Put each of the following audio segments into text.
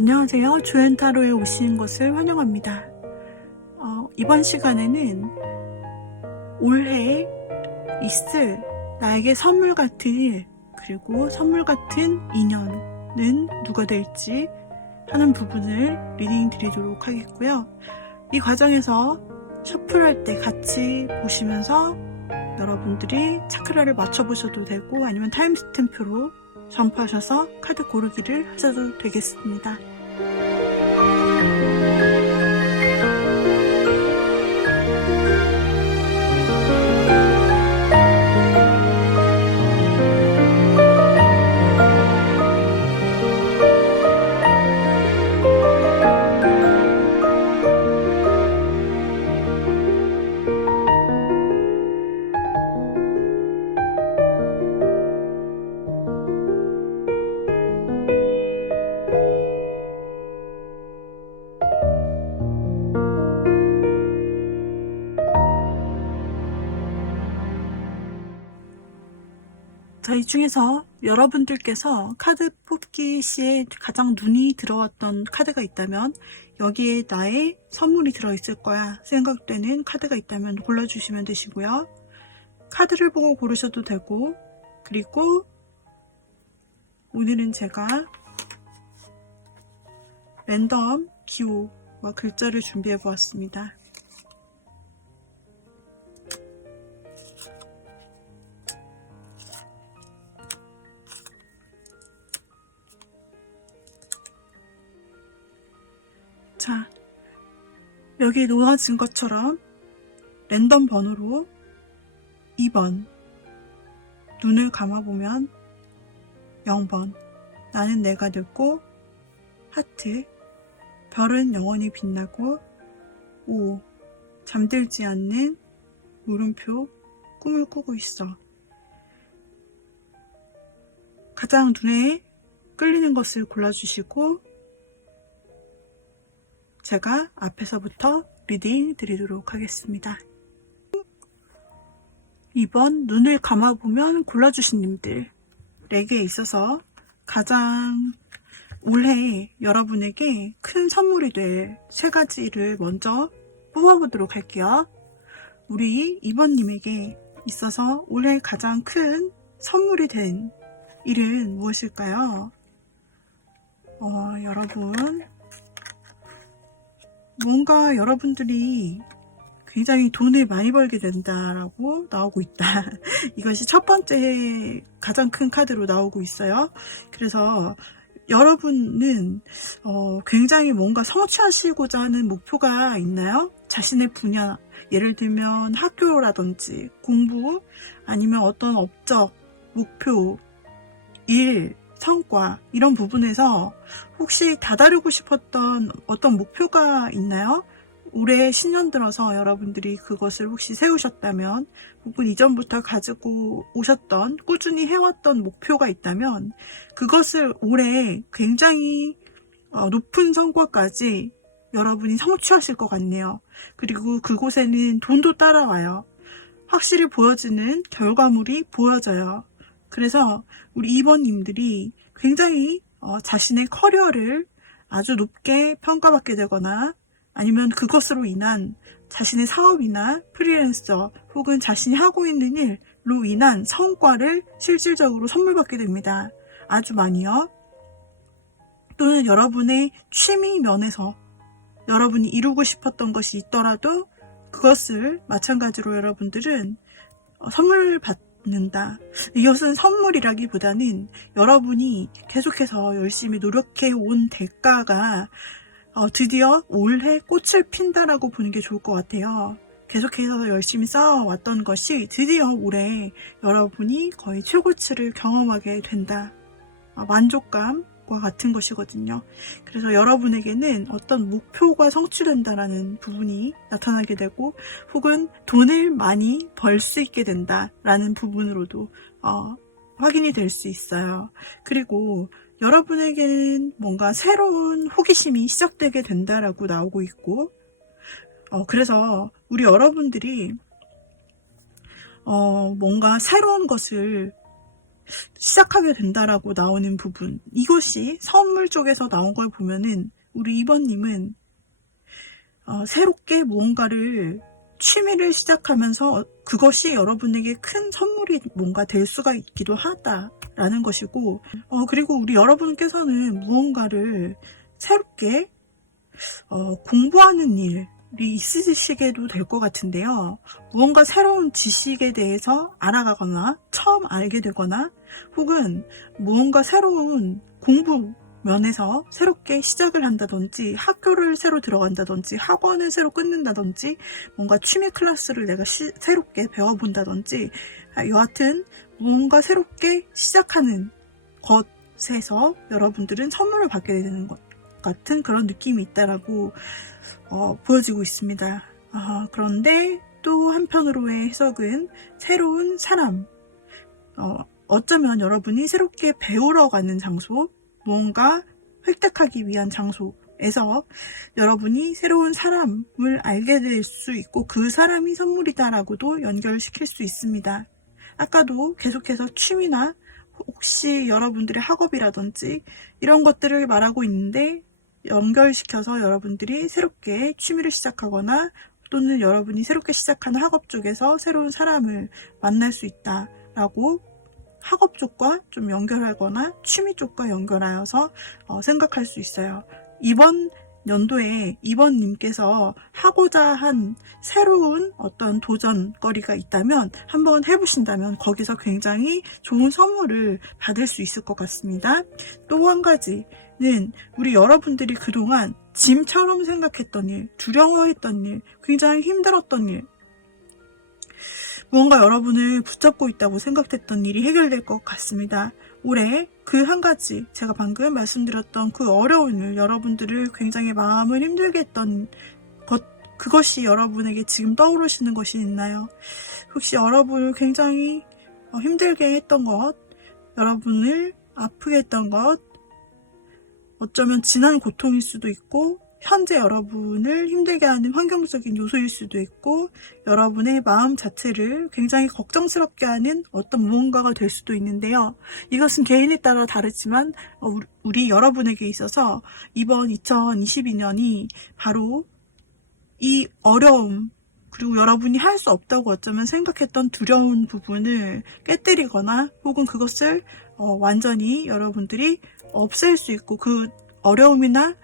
안녕하세요. 주엔타로에 오신 것을 환영합니다. 이번 시간에는 올해 있을 나에게 선물 같은 그리고 선물 같은 인연은 누가 될지 하는 부분을 리딩 드리도록 하겠고요. 이 과정에서 셔플할 때 같이 보시면서 여러분들이 차크라를 맞춰보셔도 되고 아니면 타임스탬프로 점프하셔서 카드 고르기를 하셔도 되겠습니다. 자, 이 중에서 여러분들께서 카드 뽑기 시에 가장 눈이 들어왔던 카드가 있다면 여기에 나의 선물이 들어있을 거야 생각되는 카드가 있다면 골라주시면 되시고요. 카드를 보고 고르셔도 되고, 그리고 오늘은 제가 랜덤 기호와 글자를 준비해 보았습니다. 자, 여기 놓아진 것처럼 랜덤 번호로 2번, 눈을 감아보면 0번, 나는 내가 늙고, 하트, 별은 영원히 빛나고, 5, 잠들지 않는 물음표, 꿈을 꾸고 있어. 가장 눈에 끌리는 것을 골라주시고 제가 앞에서부터 리딩 드리도록 하겠습니다. 2번 눈을 감아보면 골라주신 님들에게 있어서 가장 올해 여러분에게 큰 선물이 될 3가지를 먼저 뽑아보도록 할게요. 우리 2번님에게 있어서 올해 가장 큰 선물이 된 일은 무엇일까요? 여러분, 뭔가 여러분들이 굉장히 돈을 많이 벌게 된다라고 나오고 있다. 이것이 첫 번째 가장 큰 카드로 나오고 있어요. 그래서 여러분은 굉장히 뭔가 성취하시고자 하는 목표가 있나요? 자신의 분야, 예를 들면 학교라든지 공부, 아니면 어떤 업적, 목표, 일, 성과 이런 부분에서 혹시 다다르고 싶었던 어떤 목표가 있나요? 올해 신년 들어서 여러분들이 그것을 혹시 세우셨다면, 혹은 이전부터 가지고 오셨던 꾸준히 해왔던 목표가 있다면 그것을 올해 굉장히 높은 성과까지 여러분이 성취하실 것 같네요. 그리고 그곳에는 돈도 따라와요. 확실히 보여지는 결과물이 보여져요. 그래서 우리 2번님들이 굉장히 자신의 커리어를 아주 높게 평가받게 되거나 아니면 그것으로 인한 자신의 사업이나 프리랜서 혹은 자신이 하고 있는 일로 인한 성과를 실질적으로 선물받게 됩니다. 아주 많이요. 또는 여러분의 취미 면에서 여러분이 이루고 싶었던 것이 있더라도 그것을 마찬가지로 여러분들은 선물 받는다. 이것은 선물이라기보다는 여러분이 계속해서 열심히 노력해 온 대가가 드디어 올해 꽃을 핀다라고 보는 게 좋을 것 같아요. 계속해서 열심히 쌓아왔던 것이 드디어 올해 여러분이 거의 최고치를 경험하게 된다. 만족감과 같은 것이거든요. 그래서 여러분에게는 어떤 목표가 성취된다라는 부분이 나타나게 되고, 혹은 돈을 많이 벌 수 있게 된다라는 부분으로도 확인이 될 수 있어요. 그리고 여러분에게는 뭔가 새로운 호기심이 시작되게 된다라고 나오고 있고, 그래서 우리 여러분들이 뭔가 새로운 것을 시작하게 된다라고 나오는 부분, 이것이 선물 쪽에서 나온 걸 보면은 우리 2번님은 새롭게 무언가를 취미를 시작하면서 그것이 여러분에게 큰 선물이 뭔가 될 수가 있기도 하다라는 것이고, 그리고 우리 여러분께서는 무언가를 새롭게 공부하는 일이 있으시게도 될 것 같은데요. 무언가 새로운 지식에 대해서 알아가거나 처음 알게 되거나 혹은 무언가 새로운 공부 면에서 새롭게 시작을 한다든지 학교를 새로 들어간다든지 학원을 새로 끊는다든지 뭔가 취미 클래스를 내가 새롭게 배워본다든지 여하튼 무언가 새롭게 시작하는 것에서 여러분들은 선물을 받게 되는 것 같은 그런 느낌이 있다라고 보여지고 있습니다. 그런데 또 한편으로의 해석은 새로운 사람, 어쩌면 여러분이 새롭게 배우러 가는 장소, 무언가 획득하기 위한 장소에서 여러분이 새로운 사람을 알게 될 수 있고 그 사람이 선물이다라고도 연결시킬 수 있습니다. 아까도 계속해서 취미나 혹시 여러분들의 학업이라든지 이런 것들을 말하고 있는데 연결시켜서 여러분들이 새롭게 취미를 시작하거나 또는 여러분이 새롭게 시작하는 학업 쪽에서 새로운 사람을 만날 수 있다라고 학업 쪽과 좀 연결하거나 취미 쪽과 연결하여서 생각할 수 있어요. 이번 연도에 2번님께서 하고자 한 새로운 어떤 도전거리가 있다면 한번 해보신다면 거기서 굉장히 좋은 선물을 받을 수 있을 것 같습니다. 또 한 가지는 우리 여러분들이 그동안 짐처럼 생각했던 일, 두려워했던 일, 굉장히 힘들었던 일, 무언가 여러분을 붙잡고 있다고 생각했던 일이 해결될 것 같습니다. 올해 그 한 가지, 제가 방금 말씀드렸던 그 어려운 일, 여러분들을 굉장히 마음을 힘들게 했던 것, 그것이 여러분에게 지금 떠오르시는 것이 있나요? 혹시 여러분을 굉장히 힘들게 했던 것, 여러분을 아프게 했던 것, 어쩌면 지난 고통일 수도 있고 현재 여러분을 힘들게 하는 환경적인 요소일 수도 있고 여러분의 마음 자체를 굉장히 걱정스럽게 하는 어떤 무언가가 될 수도 있는데요. 이것은 개인에 따라 다르지만 우리 여러분에게 있어서 이번 2022년이 바로 이 어려움 그리고 여러분이 할 수 없다고 어쩌면 생각했던 두려운 부분을 깨뜨리거나 혹은 그것을 완전히 여러분들이 없앨 수 있고 그 어려움이나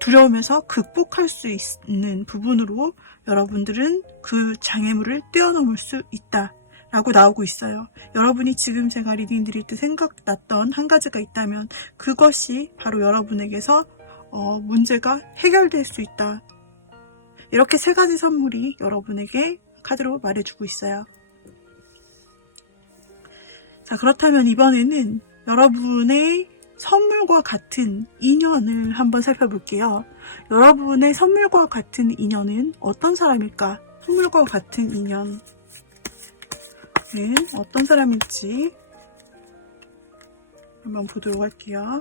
두려움에서 극복할 수 있는 부분으로 여러분들은 그 장애물을 뛰어넘을 수 있다 라고 나오고 있어요. 여러분이 지금 제가 리딩 드릴 때 생각났던 한 가지가 있다면 그것이 바로 여러분에게서 문제가 해결될 수 있다. 이렇게 세 가지 선물이 여러분에게 카드로 말해주고 있어요. 자, 그렇다면 이번에는 여러분의 선물과 같은 인연을 한번 살펴볼게요. 여러분의 선물과 같은 인연은 어떤 사람일까? 선물과 같은 인연은 어떤 사람일지 한번 보도록 할게요.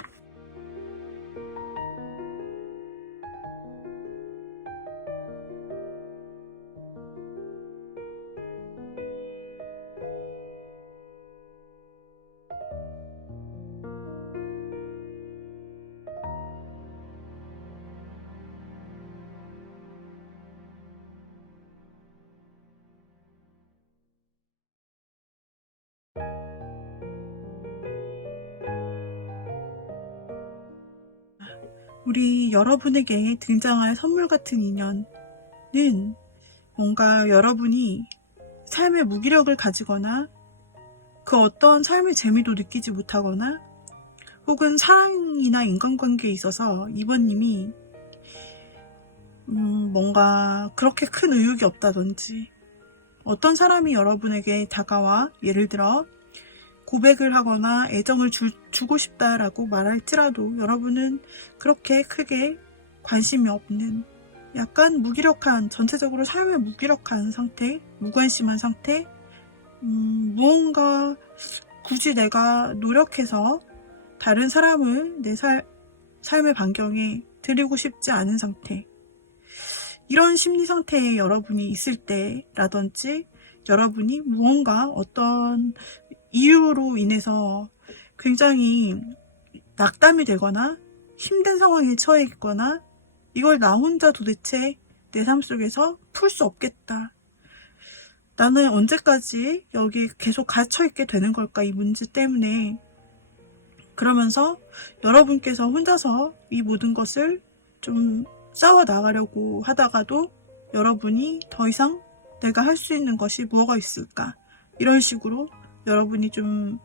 우리 여러분에게 등장할 선물 같은 인연은 뭔가 여러분이 삶의 무기력을 가지거나 그 어떤 삶의 재미도 느끼지 못하거나 혹은 사랑이나 인간관계에 있어서 이번님이 뭔가 그렇게 큰 의욕이 없다든지 어떤 사람이 여러분에게 다가와 예를 들어 고백을 하거나 애정을 주고 싶다라고 말할지라도 여러분은 그렇게 크게 관심이 없는 약간 무기력한, 전체적으로 삶에 무기력한 상태, 무관심한 상태, 무언가 굳이 내가 노력해서 다른 사람을 내 삶의 반경에 들이고 싶지 않은 상태, 이런 심리 상태에 여러분이 있을 때라든지 여러분이 무언가 어떤 이유로 인해서 굉장히 낙담이 되거나 힘든 상황에 처해 있거나 이걸 나 혼자 도대체 내 삶 속에서 풀 수 없겠다. 나는 언제까지 여기 계속 갇혀있게 되는 걸까, 이 문제 때문에. 그러면서 여러분께서 혼자서 이 모든 것을 좀 싸워 나가려고 하다가도 여러분이 더 이상 내가 할 수 있는 것이 뭐가 있을까? 이런 식으로 여러분이 좀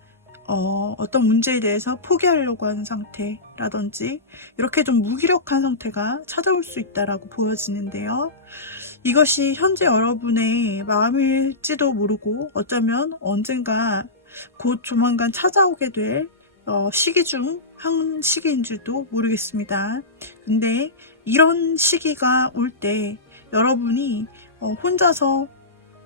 어떤 문제에 대해서 포기하려고 하는 상태라든지 이렇게 좀 무기력한 상태가 찾아올 수 있다라고 보여지는데요. 이것이 현재 여러분의 마음일지도 모르고 어쩌면 언젠가 곧 조만간 찾아오게 될 시기 중 한 시기인 줄도 모르겠습니다. 근데 이런 시기가 올 때 여러분이 혼자서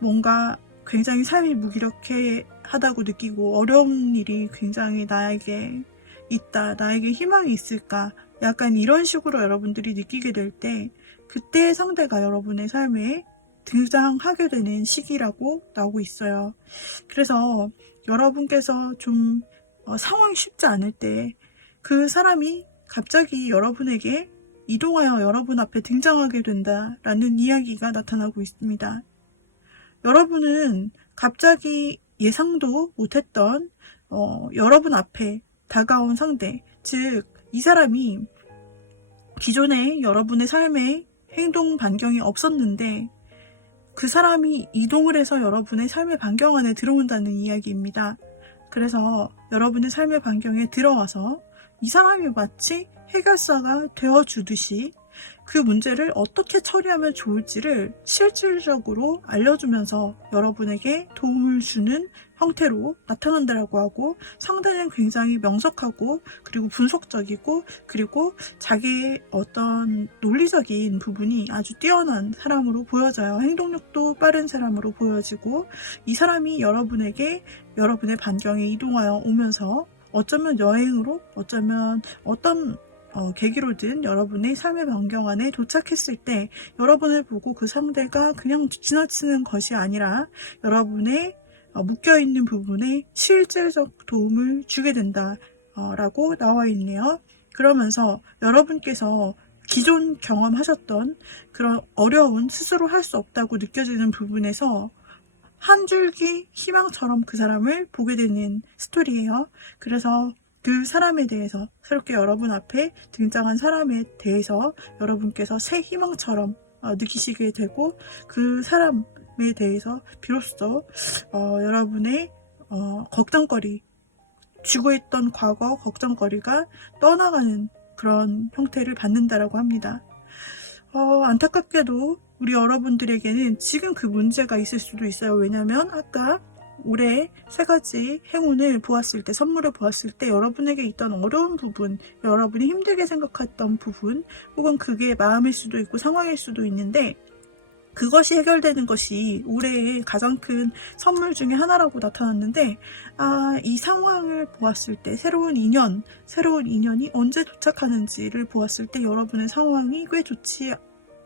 뭔가 굉장히 삶이 무기력해 하다고 느끼고 어려운 일이 굉장히 나에게 있다, 나에게 희망이 있을까, 약간 이런 식으로 여러분들이 느끼게 될 때 그때의 상대가 여러분의 삶에 등장하게 되는 시기라고 나오고 있어요. 그래서 여러분께서 좀 상황이 쉽지 않을 때 그 사람이 갑자기 여러분에게 이동하여 여러분 앞에 등장하게 된다라는 이야기가 나타나고 있습니다. 여러분은 갑자기 예상도 못했던 여러분 앞에 다가온 상대, 즉 이 사람이 기존에 여러분의 삶에 행동 반경이 없었는데 그 사람이 이동을 해서 여러분의 삶의 반경 안에 들어온다는 이야기입니다. 그래서 여러분의 삶의 반경에 들어와서 이 사람이 마치 해결사가 되어주듯이 그 문제를 어떻게 처리하면 좋을지를 실질적으로 알려주면서 여러분에게 도움을 주는 형태로 나타난다라고 하고, 상대는 굉장히 명석하고 그리고 분석적이고 그리고 자기의 어떤 논리적인 부분이 아주 뛰어난 사람으로 보여져요. 행동력도 빠른 사람으로 보여지고, 이 사람이 여러분에게 여러분의 반경에 이동하여 오면서 어쩌면 여행으로, 어쩌면 어떤 계기로든 여러분의 삶의 반경 안에 도착했을 때 여러분을 보고 그 상대가 그냥 지나치는 것이 아니라 여러분의 묶여있는 부분에 실질적 도움을 주게 된다 라고 나와 있네요. 그러면서 여러분께서 기존 경험하셨던 그런 어려운, 스스로 할 수 없다고 느껴지는 부분에서 한 줄기 희망처럼 그 사람을 보게 되는 스토리예요. 그래서 그 사람에 대해서, 새롭게 여러분 앞에 등장한 사람에 대해서 여러분께서 새 희망처럼 느끼시게 되고, 그 사람에 대해서 비로소 여러분의 걱정거리, 쥐고 있던 과거 걱정거리가 떠나가는 그런 형태를 받는다라고 합니다. 안타깝게도 우리 여러분들에게는 지금 그 문제가 있을 수도 있어요. 왜냐하면 아까 올해 3가지 행운을 보았을 때, 선물을 보았을 때 여러분에게 있던 어려운 부분, 여러분이 힘들게 생각했던 부분, 혹은 그게 마음일 수도 있고 상황일 수도 있는데, 그것이 해결되는 것이 올해의 가장 큰 선물 중에 하나라고 나타났는데, 이 상황을 보았을 때 새로운 인연이 언제 도착하는지를 보았을 때 여러분의 상황이 꽤 좋지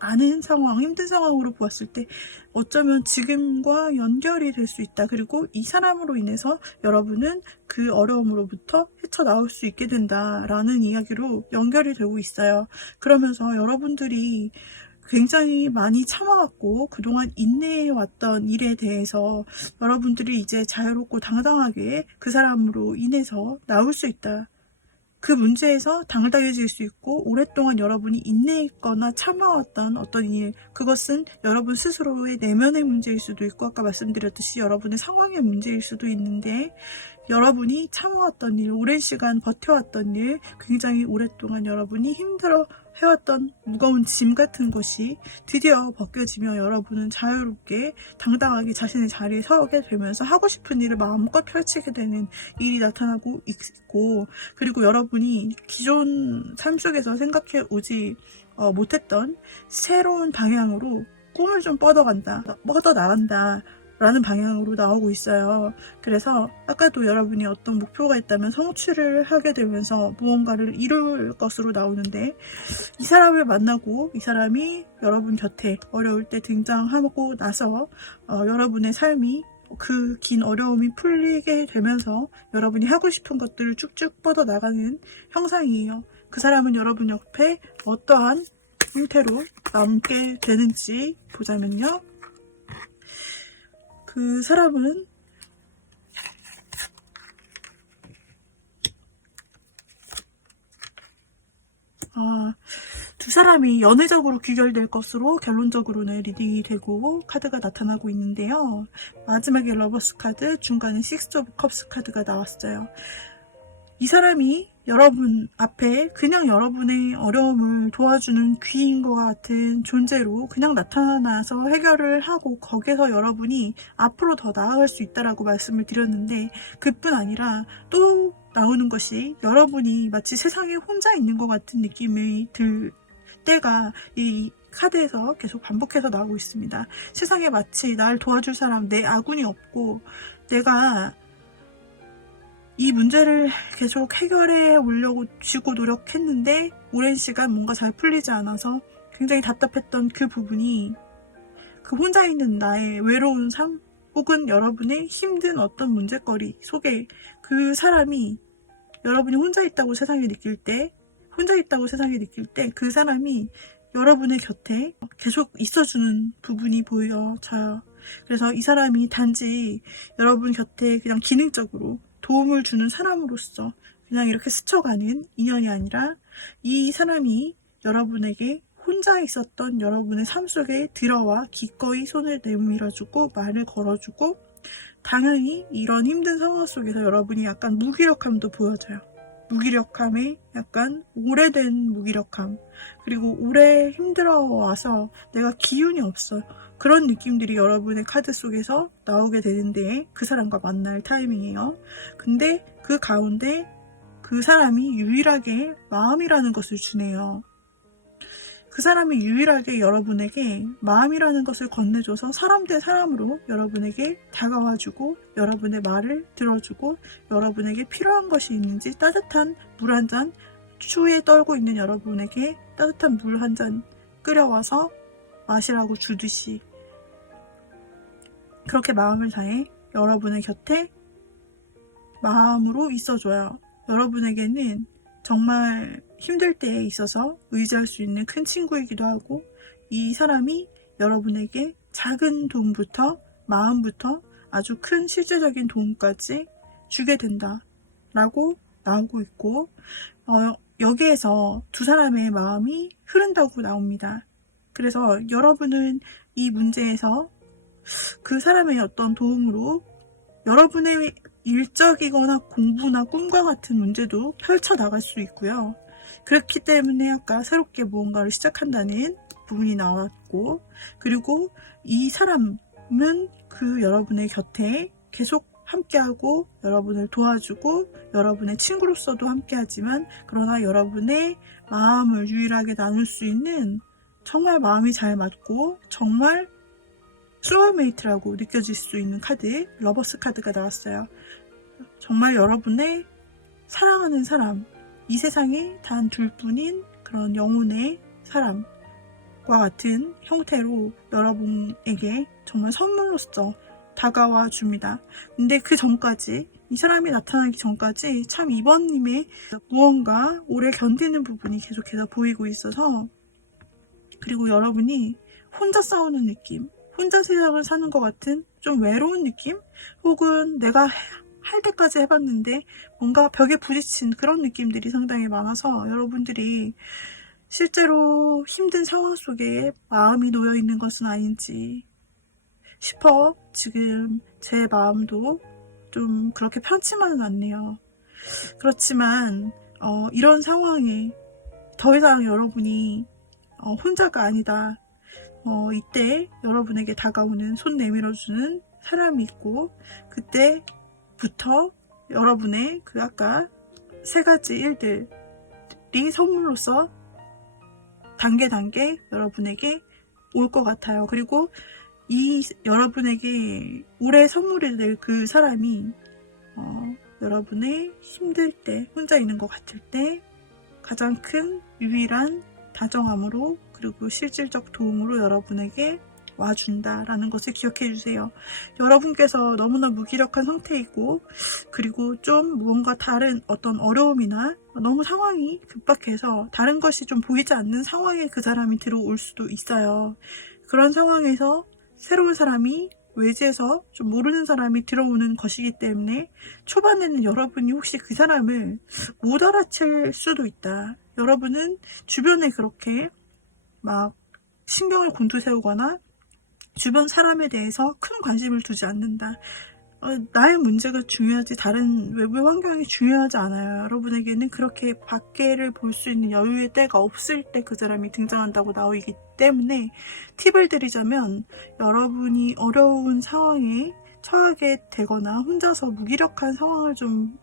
않은 상황, 힘든 상황으로 보았을 때 어쩌면 지금과 연결이 될 수 있다. 그리고 이 사람으로 인해서 여러분은 그 어려움으로부터 헤쳐나올 수 있게 된다라는 이야기로 연결이 되고 있어요. 그러면서 여러분들이 굉장히 많이 참아왔고 그동안 인내해왔던 일에 대해서 여러분들이 이제 자유롭고 당당하게 그 사람으로 인해서 나올 수 있다. 그 문제에서 당당해질 수 있고, 오랫동안 여러분이 인내했거나 참아왔던 어떤 일, 그것은 여러분 스스로의 내면의 문제일 수도 있고, 아까 말씀드렸듯이 여러분의 상황의 문제일 수도 있는데, 여러분이 참아왔던 일, 오랜 시간 버텨왔던 일, 굉장히 오랫동안 여러분이 힘들어 해왔던 무거운 짐 같은 것이 드디어 벗겨지며 여러분은 자유롭게 당당하게 자신의 자리에 서게 되면서 하고 싶은 일을 마음껏 펼치게 되는 일이 나타나고 있고, 그리고 여러분이 기존 삶 속에서 생각해 오지 못했던 새로운 방향으로 꿈을 좀 뻗어나간다 라는 방향으로 나오고 있어요. 그래서 아까도 여러분이 어떤 목표가 있다면 성취를 하게 되면서 무언가를 이룰 것으로 나오는데, 이 사람을 만나고 이 사람이 여러분 곁에 어려울 때 등장하고 나서 여러분의 삶이 그 긴 어려움이 풀리게 되면서 여러분이 하고 싶은 것들을 쭉쭉 뻗어나가는 형상이에요. 그 사람은 여러분 옆에 어떠한 형태로 남게 되는지 보자면요. 그 사람은 두 사람이 연애적으로 귀결될 것으로 결론적으로는 리딩이 되고 카드가 나타나고 있는데요. 마지막에 러버스 카드, 중간에 식스 오브 컵스 카드가 나왔어요. 이 사람이 여러분 앞에 그냥 여러분의 어려움을 도와주는 귀인 것 같은 존재로 그냥 나타나서 해결을 하고 거기서 여러분이 앞으로 더 나아갈 수 있다라고 말씀을 드렸는데, 그뿐 아니라 또 나오는 것이 여러분이 마치 세상에 혼자 있는 것 같은 느낌이 들 때가 이 카드에서 계속 반복해서 나오고 있습니다. 세상에 마치 날 도와줄 사람, 내 아군이 없고 내가 이 문제를 계속 해결해 오려고 쥐고 노력했는데 오랜 시간 뭔가 잘 풀리지 않아서 굉장히 답답했던 그 부분이, 그 혼자 있는 나의 외로운 삶 혹은 여러분의 힘든 어떤 문제거리 속에 그 사람이, 여러분이 혼자 있다고 세상에 느낄 때 그 사람이 여러분의 곁에 계속 있어주는 부분이 보여져요. 그래서 이 사람이 단지 여러분 곁에 그냥 기능적으로 도움을 주는 사람으로서 그냥 이렇게 스쳐가는 인연이 아니라, 이 사람이 여러분에게 혼자 있었던 여러분의 삶 속에 들어와 기꺼이 손을 내밀어주고 말을 걸어주고, 당연히 이런 힘든 상황 속에서 여러분이 약간 무기력함도 보여져요. 무기력함에 약간 오래된 무기력함, 그리고 오래 힘들어와서 내가 기운이 없어, 그런 느낌들이 여러분의 카드 속에서 나오게 되는데 그 사람과 만날 타이밍이에요. 근데 그 가운데 그 사람이 유일하게 마음이라는 것을 주네요. 그 사람이 유일하게 여러분에게 마음이라는 것을 건네줘서 사람 대 사람으로 여러분에게 다가와주고 여러분의 말을 들어주고 여러분에게 필요한 것이 있는지 따뜻한 물 한 잔, 추위에 떨고 있는 여러분에게 따뜻한 물 한 잔 끓여와서 마시라고 주듯이 그렇게 마음을 다해 여러분의 곁에 마음으로 있어줘요. 여러분에게는 정말 힘들 때에 있어서 의지할 수 있는 큰 친구이기도 하고, 이 사람이 여러분에게 작은 도움부터 마음부터 아주 큰 실제적인 도움까지 주게 된다 라고 나오고 있고, 여기에서 두 사람의 마음이 흐른다고 나옵니다. 그래서 여러분은 이 문제에서 그 사람의 어떤 도움으로 여러분의 일적이거나 공부나 꿈과 같은 문제도 펼쳐나갈 수 있고요. 그렇기 때문에 아까 새롭게 무언가를 시작한다는 부분이 나왔고, 그리고 이 사람은 그 여러분의 곁에 계속 함께하고 여러분을 도와주고 여러분의 친구로서도 함께하지만, 그러나 여러분의 마음을 유일하게 나눌 수 있는 정말 마음이 잘 맞고 정말 소울메이트라고 느껴질 수 있는 카드, 러버스 카드가 나왔어요. 정말 여러분의 사랑하는 사람, 이 세상에 단 둘뿐인 그런 영혼의 사람과 같은 형태로 여러분에게 정말 선물로서 다가와 줍니다. 근데 그 전까지, 이 사람이 나타나기 전까지 참 이번님의 무언가 오래 견디는 부분이 계속해서 보이고 있어서, 그리고 여러분이 혼자 싸우는 느낌, 혼자 세상을 사는 것 같은 좀 외로운 느낌, 혹은 내가 할 때까지 해봤는데 뭔가 벽에 부딪힌 그런 느낌들이 상당히 많아서 여러분들이 실제로 힘든 상황 속에 마음이 놓여 있는 것은 아닌지 싶어 지금 제 마음도 좀 그렇게 편치만은 않네요. 그렇지만 이런 상황에 더 이상 여러분이 혼자가 아니다. 이때 여러분에게 다가오는, 손 내밀어주는 사람이 있고, 그때부터 여러분의 그 아까 세 가지 일들이 선물로서 단계 여러분에게 올 것 같아요. 그리고 이 여러분에게 올해 선물이 될 그 사람이 여러분의 힘들 때, 혼자 있는 것 같을 때 가장 큰 유일한 다정함으로, 그리고 실질적 도움으로 여러분에게 와준다라는 것을 기억해 주세요. 여러분께서 너무나 무기력한 상태이고, 그리고 좀 무언가 다른 어떤 어려움이나 너무 상황이 급박해서 다른 것이 좀 보이지 않는 상황에 그 사람이 들어올 수도 있어요. 그런 상황에서 새로운 사람이, 외지에서 좀 모르는 사람이 들어오는 것이기 때문에 초반에는 여러분이 혹시 그 사람을 못 알아챌 수도 있다. 여러분은 주변에 그렇게 막 신경을 곤두세우거나 주변 사람에 대해서 큰 관심을 두지 않는다. 나의 문제가 중요하지 다른 외부 환경이 중요하지 않아요. 여러분에게는 그렇게 밖에를 볼 수 있는 여유의 때가 없을 때 그 사람이 등장한다고 나오기 때문에 팁을 드리자면, 여러분이 어려운 상황에 처하게 되거나 혼자서 무기력한 상황을 좀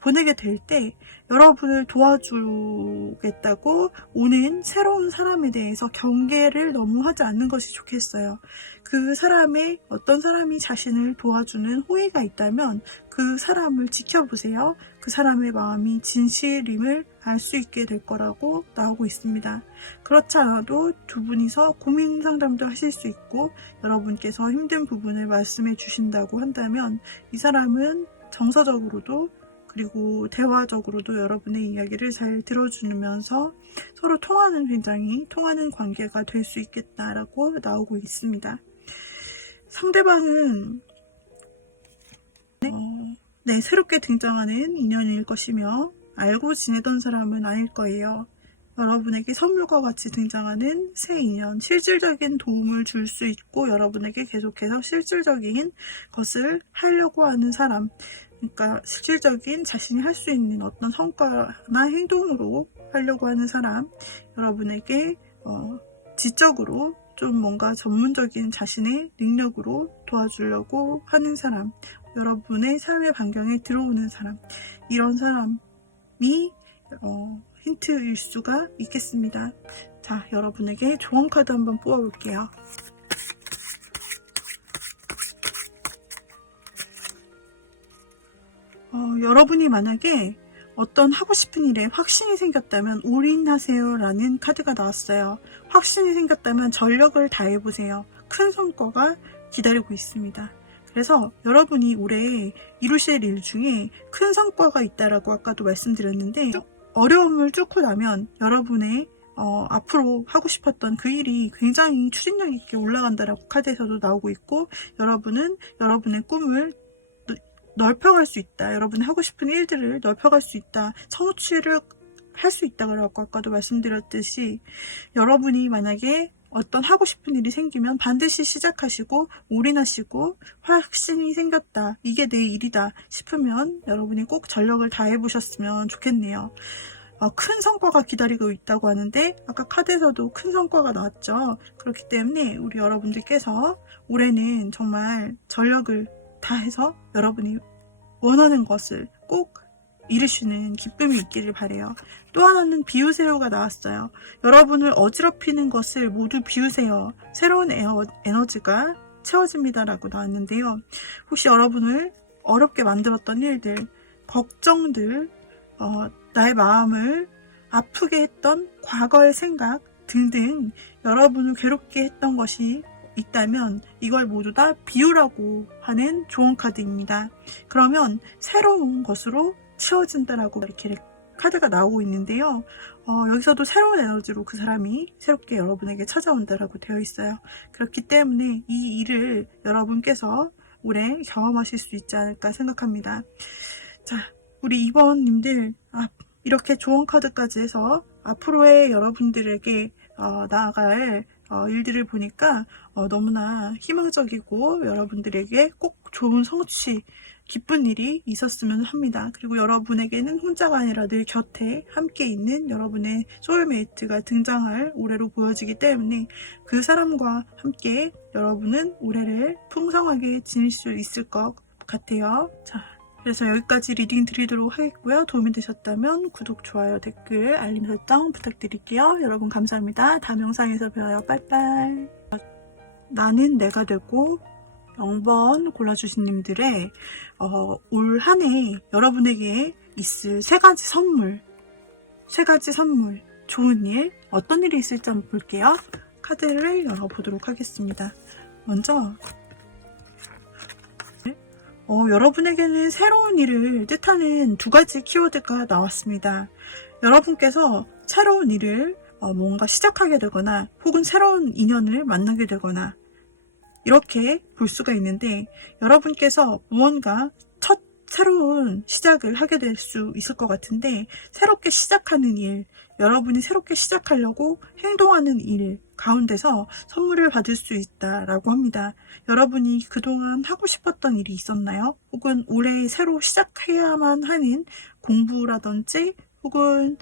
보내게 될 때 여러분을 도와주겠다고 오는 새로운 사람에 대해서 경계를 너무 하지 않는 것이 좋겠어요. 그 사람의 어떤 사람이 자신을 도와주는 호의가 있다면 그 사람을 지켜보세요. 그 사람의 마음이 진실임을 알 수 있게 될 거라고 나오고 있습니다. 그렇지 않아도 두 분이서 고민 상담도 하실 수 있고, 여러분께서 힘든 부분을 말씀해 주신다고 한다면 이 사람은 정서적으로도 그리고 대화적으로도 여러분의 이야기를 잘 들어주면서 서로 굉장히 통하는 관계가 될 수 있겠다라고 나오고 있습니다. 상대방은 새롭게 등장하는 인연일 것이며 알고 지내던 사람은 아닐 거예요. 여러분에게 선물과 같이 등장하는 새 인연, 실질적인 도움을 줄 수 있고 여러분에게 계속해서 실질적인 것을 하려고 하는 사람, 그러니까 실질적인 자신이 할 수 있는 어떤 성과나 행동으로 하려고 하는 사람, 여러분에게 지적으로 좀 뭔가 전문적인 자신의 능력으로 도와주려고 하는 사람, 여러분의 삶의 반경에 들어오는 사람, 이런 사람이 힌트일 수가 있겠습니다. 자, 여러분에게 조언 카드 한번 뽑아볼게요. 여러분이 만약에 어떤 하고 싶은 일에 확신이 생겼다면 올인하세요 라는 카드가 나왔어요. 확신이 생겼다면 전력을 다해보세요. 큰 성과가 기다리고 있습니다. 그래서 여러분이 올해 이루실 일 중에 큰 성과가 있다라고 아까도 말씀드렸는데, 어려움을 뚫고 나면 여러분의 앞으로 하고 싶었던 그 일이 굉장히 추진력 있게 올라간다라고 카드에서도 나오고 있고, 여러분은 여러분의 꿈을 넓혀갈 수 있다. 여러분이 하고 싶은 일들을 넓혀갈 수 있다. 성취를 할 수 있다고 아까도 말씀드렸듯이, 여러분이 만약에 어떤 하고 싶은 일이 생기면 반드시 시작하시고 올인하시고 확신이 생겼다, 이게 내 일이다 싶으면 여러분이 꼭 전력을 다해보셨으면 좋겠네요. 큰 성과가 기다리고 있다고 하는데 아까 카드에서도 큰 성과가 나왔죠. 그렇기 때문에 우리 여러분들께서 올해는 정말 전력을 다해서 여러분이 원하는 것을 꼭 이루시는 기쁨이 있기를 바래요. 또 하나는 비우세요가 나왔어요. 여러분을 어지럽히는 것을 모두 비우세요. 새로운 에너지가 채워집니다라고 나왔는데요. 혹시 여러분을 어렵게 만들었던 일들, 걱정들, 나의 마음을 아프게 했던 과거의 생각 등등 여러분을 괴롭게 했던 것이 있다면 이걸 모두 다 비우라고 하는 조언 카드입니다. 그러면 새로운 것으로 치워진다라고 이렇게 카드가 나오고 있는데요. 여기서도 새로운 에너지로 그 사람이 새롭게 여러분에게 찾아온다라고 되어 있어요. 그렇기 때문에 이 일을 여러분께서 올해 경험하실 수 있지 않을까 생각합니다. 자, 우리 2번님들 이렇게 조언 카드까지 해서 앞으로의 여러분들에게 나아갈 일들을 보니까 너무나 희망적이고 여러분들에게 꼭 좋은 성취, 기쁜 일이 있었으면 합니다. 그리고 여러분에게는 혼자가 아니라 늘 곁에 함께 있는 여러분의 소울메이트가 등장할 올해로 보여지기 때문에 그 사람과 함께 여러분은 올해를 풍성하게 지낼 수 있을 것 같아요. 자, 그래서 여기까지 리딩 드리도록 하겠고요. 도움이 되셨다면 구독, 좋아요, 댓글, 알림 설정 부탁드릴게요. 여러분 감사합니다. 다음 영상에서 봬요. 빠이빠이. 나는 내가 되고 0번 골라주신 님들의 올 한 해 여러분에게 있을 세 가지 선물, 좋은 일, 어떤 일이 있을지 한번 볼게요. 카드를 열어보도록 하겠습니다. 먼저 여러분에게는 새로운 일을 뜻하는 두 가지 키워드가 나왔습니다. 여러분께서 새로운 일을 뭔가 시작하게 되거나 혹은 새로운 인연을 만나게 되거나 이렇게 볼 수가 있는데, 여러분께서 무언가 첫 새로운 시작을 하게 될 수 있을 것 같은데, 새롭게 시작하는 일, 여러분이 새롭게 시작하려고 행동하는 일 가운데서 선물을 받을 수 있다라고 합니다. 여러분이 그동안 하고 싶었던 일이 있었나요? 혹은 올해 새로 시작해야만 하는 공부라든지 혹은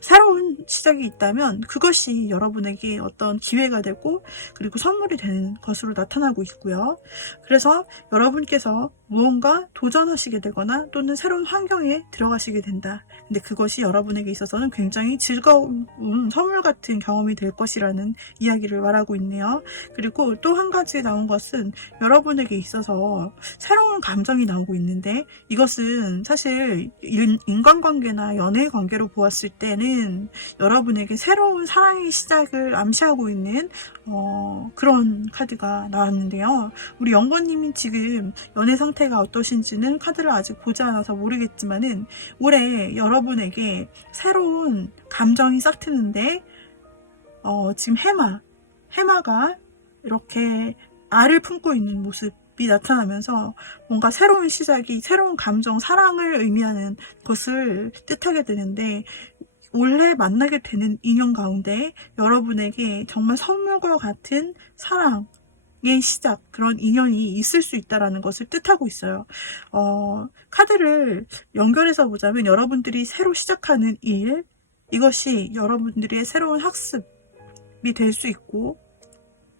새로운 시작이 있다면 그것이 여러분에게 어떤 기회가 되고 그리고 선물이 되는 것으로 나타나고 있고요. 그래서 여러분께서 무언가 도전하시게 되거나 또는 새로운 환경에 들어가시게 된다. 근데 그것이 여러분에게 있어서는 굉장히 즐거운 선물 같은 경험이 될 것이라는 이야기를 말하고 있네요. 그리고 또 한 가지 나온 것은 여러분에게 있어서 새로운 감정이 나오고 있는데, 이것은 사실 인간관계나 연애 관계로 보았을 때는 여러분에게 새로운 사랑의 시작을 암시하고 있는 그런 카드가 나왔는데요. 우리 영번님이 지금 연애 상태가 어떠신지는 카드를 아직 보지 않아서 모르겠지만은, 올해 여러분에게 새로운 감정이 싹 트는데 지금 해마가 이렇게 알을 품고 있는 모습이 나타나면서 뭔가 새로운 시작이, 새로운 감정, 사랑을 의미하는 것을 뜻하게 되는데, 올해 만나게 되는 인연 가운데 여러분에게 정말 선물과 같은 사랑의 시작, 그런 인연이 있을 수 있다는 것을 뜻하고 있어요. 카드를 연결해서 보자면 여러분들이 새로 시작하는 일, 이것이 여러분들의 새로운 학습이 될 수 있고,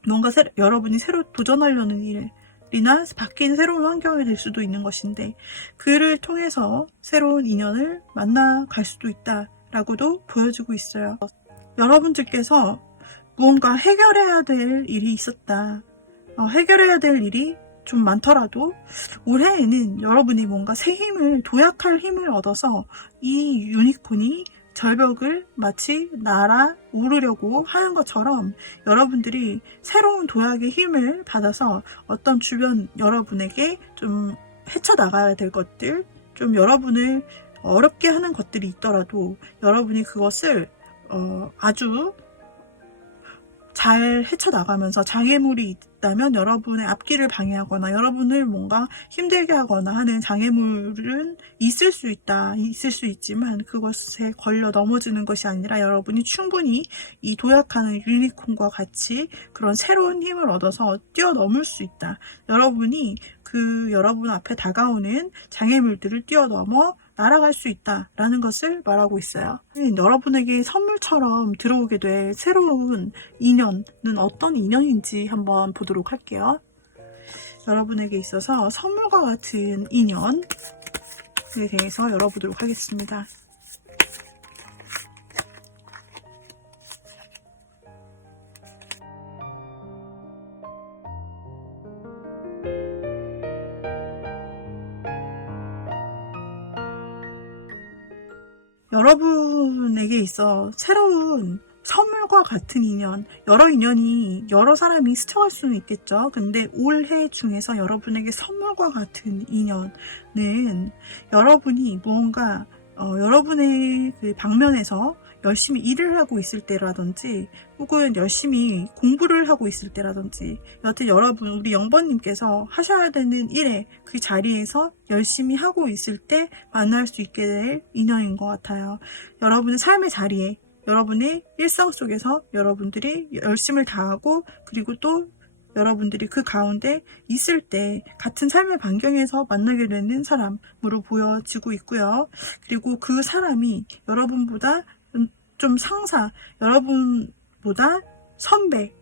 뭔가 여러분이 새로 도전하려는 일이나 바뀐 새로운 환경이 될 수도 있는 것인데, 그를 통해서 새로운 인연을 만나갈 수도 있다라고도 보여주고 있어요. 여러분들께서 무언가 해결해야 될 일이 있었다. 해결해야 될 일이 좀 많더라도 올해에는 여러분이 뭔가 새 힘을, 도약할 힘을 얻어서 이 유니콘이 절벽을 마치 날아오르려고 하는 것처럼 여러분들이 새로운 도약의 힘을 받아서 어떤 주변 여러분에게 좀 헤쳐나가야 될 것들, 좀 여러분을 어렵게 하는 것들이 있더라도 여러분이 그것을 아주 잘 헤쳐나가면서, 장애물이 있다면 여러분의 앞길을 방해하거나 여러분을 뭔가 힘들게 하거나 하는 장애물은 있을 수 있지만 그것에 걸려 넘어지는 것이 아니라 여러분이 충분히 이 도약하는 유니콘과 같이 그런 새로운 힘을 얻어서 뛰어넘을 수 있다. 여러분이 여러분 앞에 다가오는 장애물들을 뛰어넘어 날아갈 수 있다라는 것을 말하고 있어요. 여러분에게 선물처럼 들어오게 될 새로운 인연은 어떤 인연인지 한번 보도록 할게요. 여러분에게 있어서 선물과 같은 인연에 대해서 열어보도록 하겠습니다. 여러분에게 있어 새로운 선물과 같은 인연, 여러 사람이 스쳐갈 수는 있겠죠. 근데 올해 중에서 여러분에게 선물과 같은 인연은 여러분이 무언가 여러분의 그 방면에서 열심히 일을 하고 있을 때라든지 혹은 열심히 공부를 하고 있을 때라든지, 여하튼 여러분, 우리 영번님께서 하셔야 되는 일에 그 자리에서 열심히 하고 있을 때 만날 수 있게 될 인연인 것 같아요. 여러분의 삶의 자리에, 여러분의 일상 속에서 여러분들이 열심을 다하고 그리고 또 여러분들이 그 가운데 있을 때 같은 삶의 반경에서 만나게 되는 사람으로 보여지고 있고요. 그리고 그 사람이 여러분보다 좀 상사, 여러분보다 선배,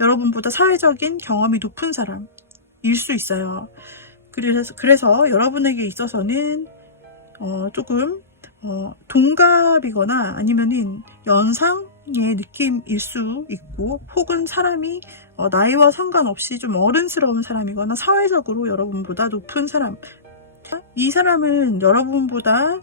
여러분보다 사회적인 경험이 높은 사람일 수 있어요. 그래서 여러분에게 있어서는 조금 동갑이거나 아니면은 연상의 느낌일 수 있고, 혹은 사람이 나이와 상관없이 좀 어른스러운 사람이거나 사회적으로 여러분보다 높은 사람, 이 사람은 여러분보다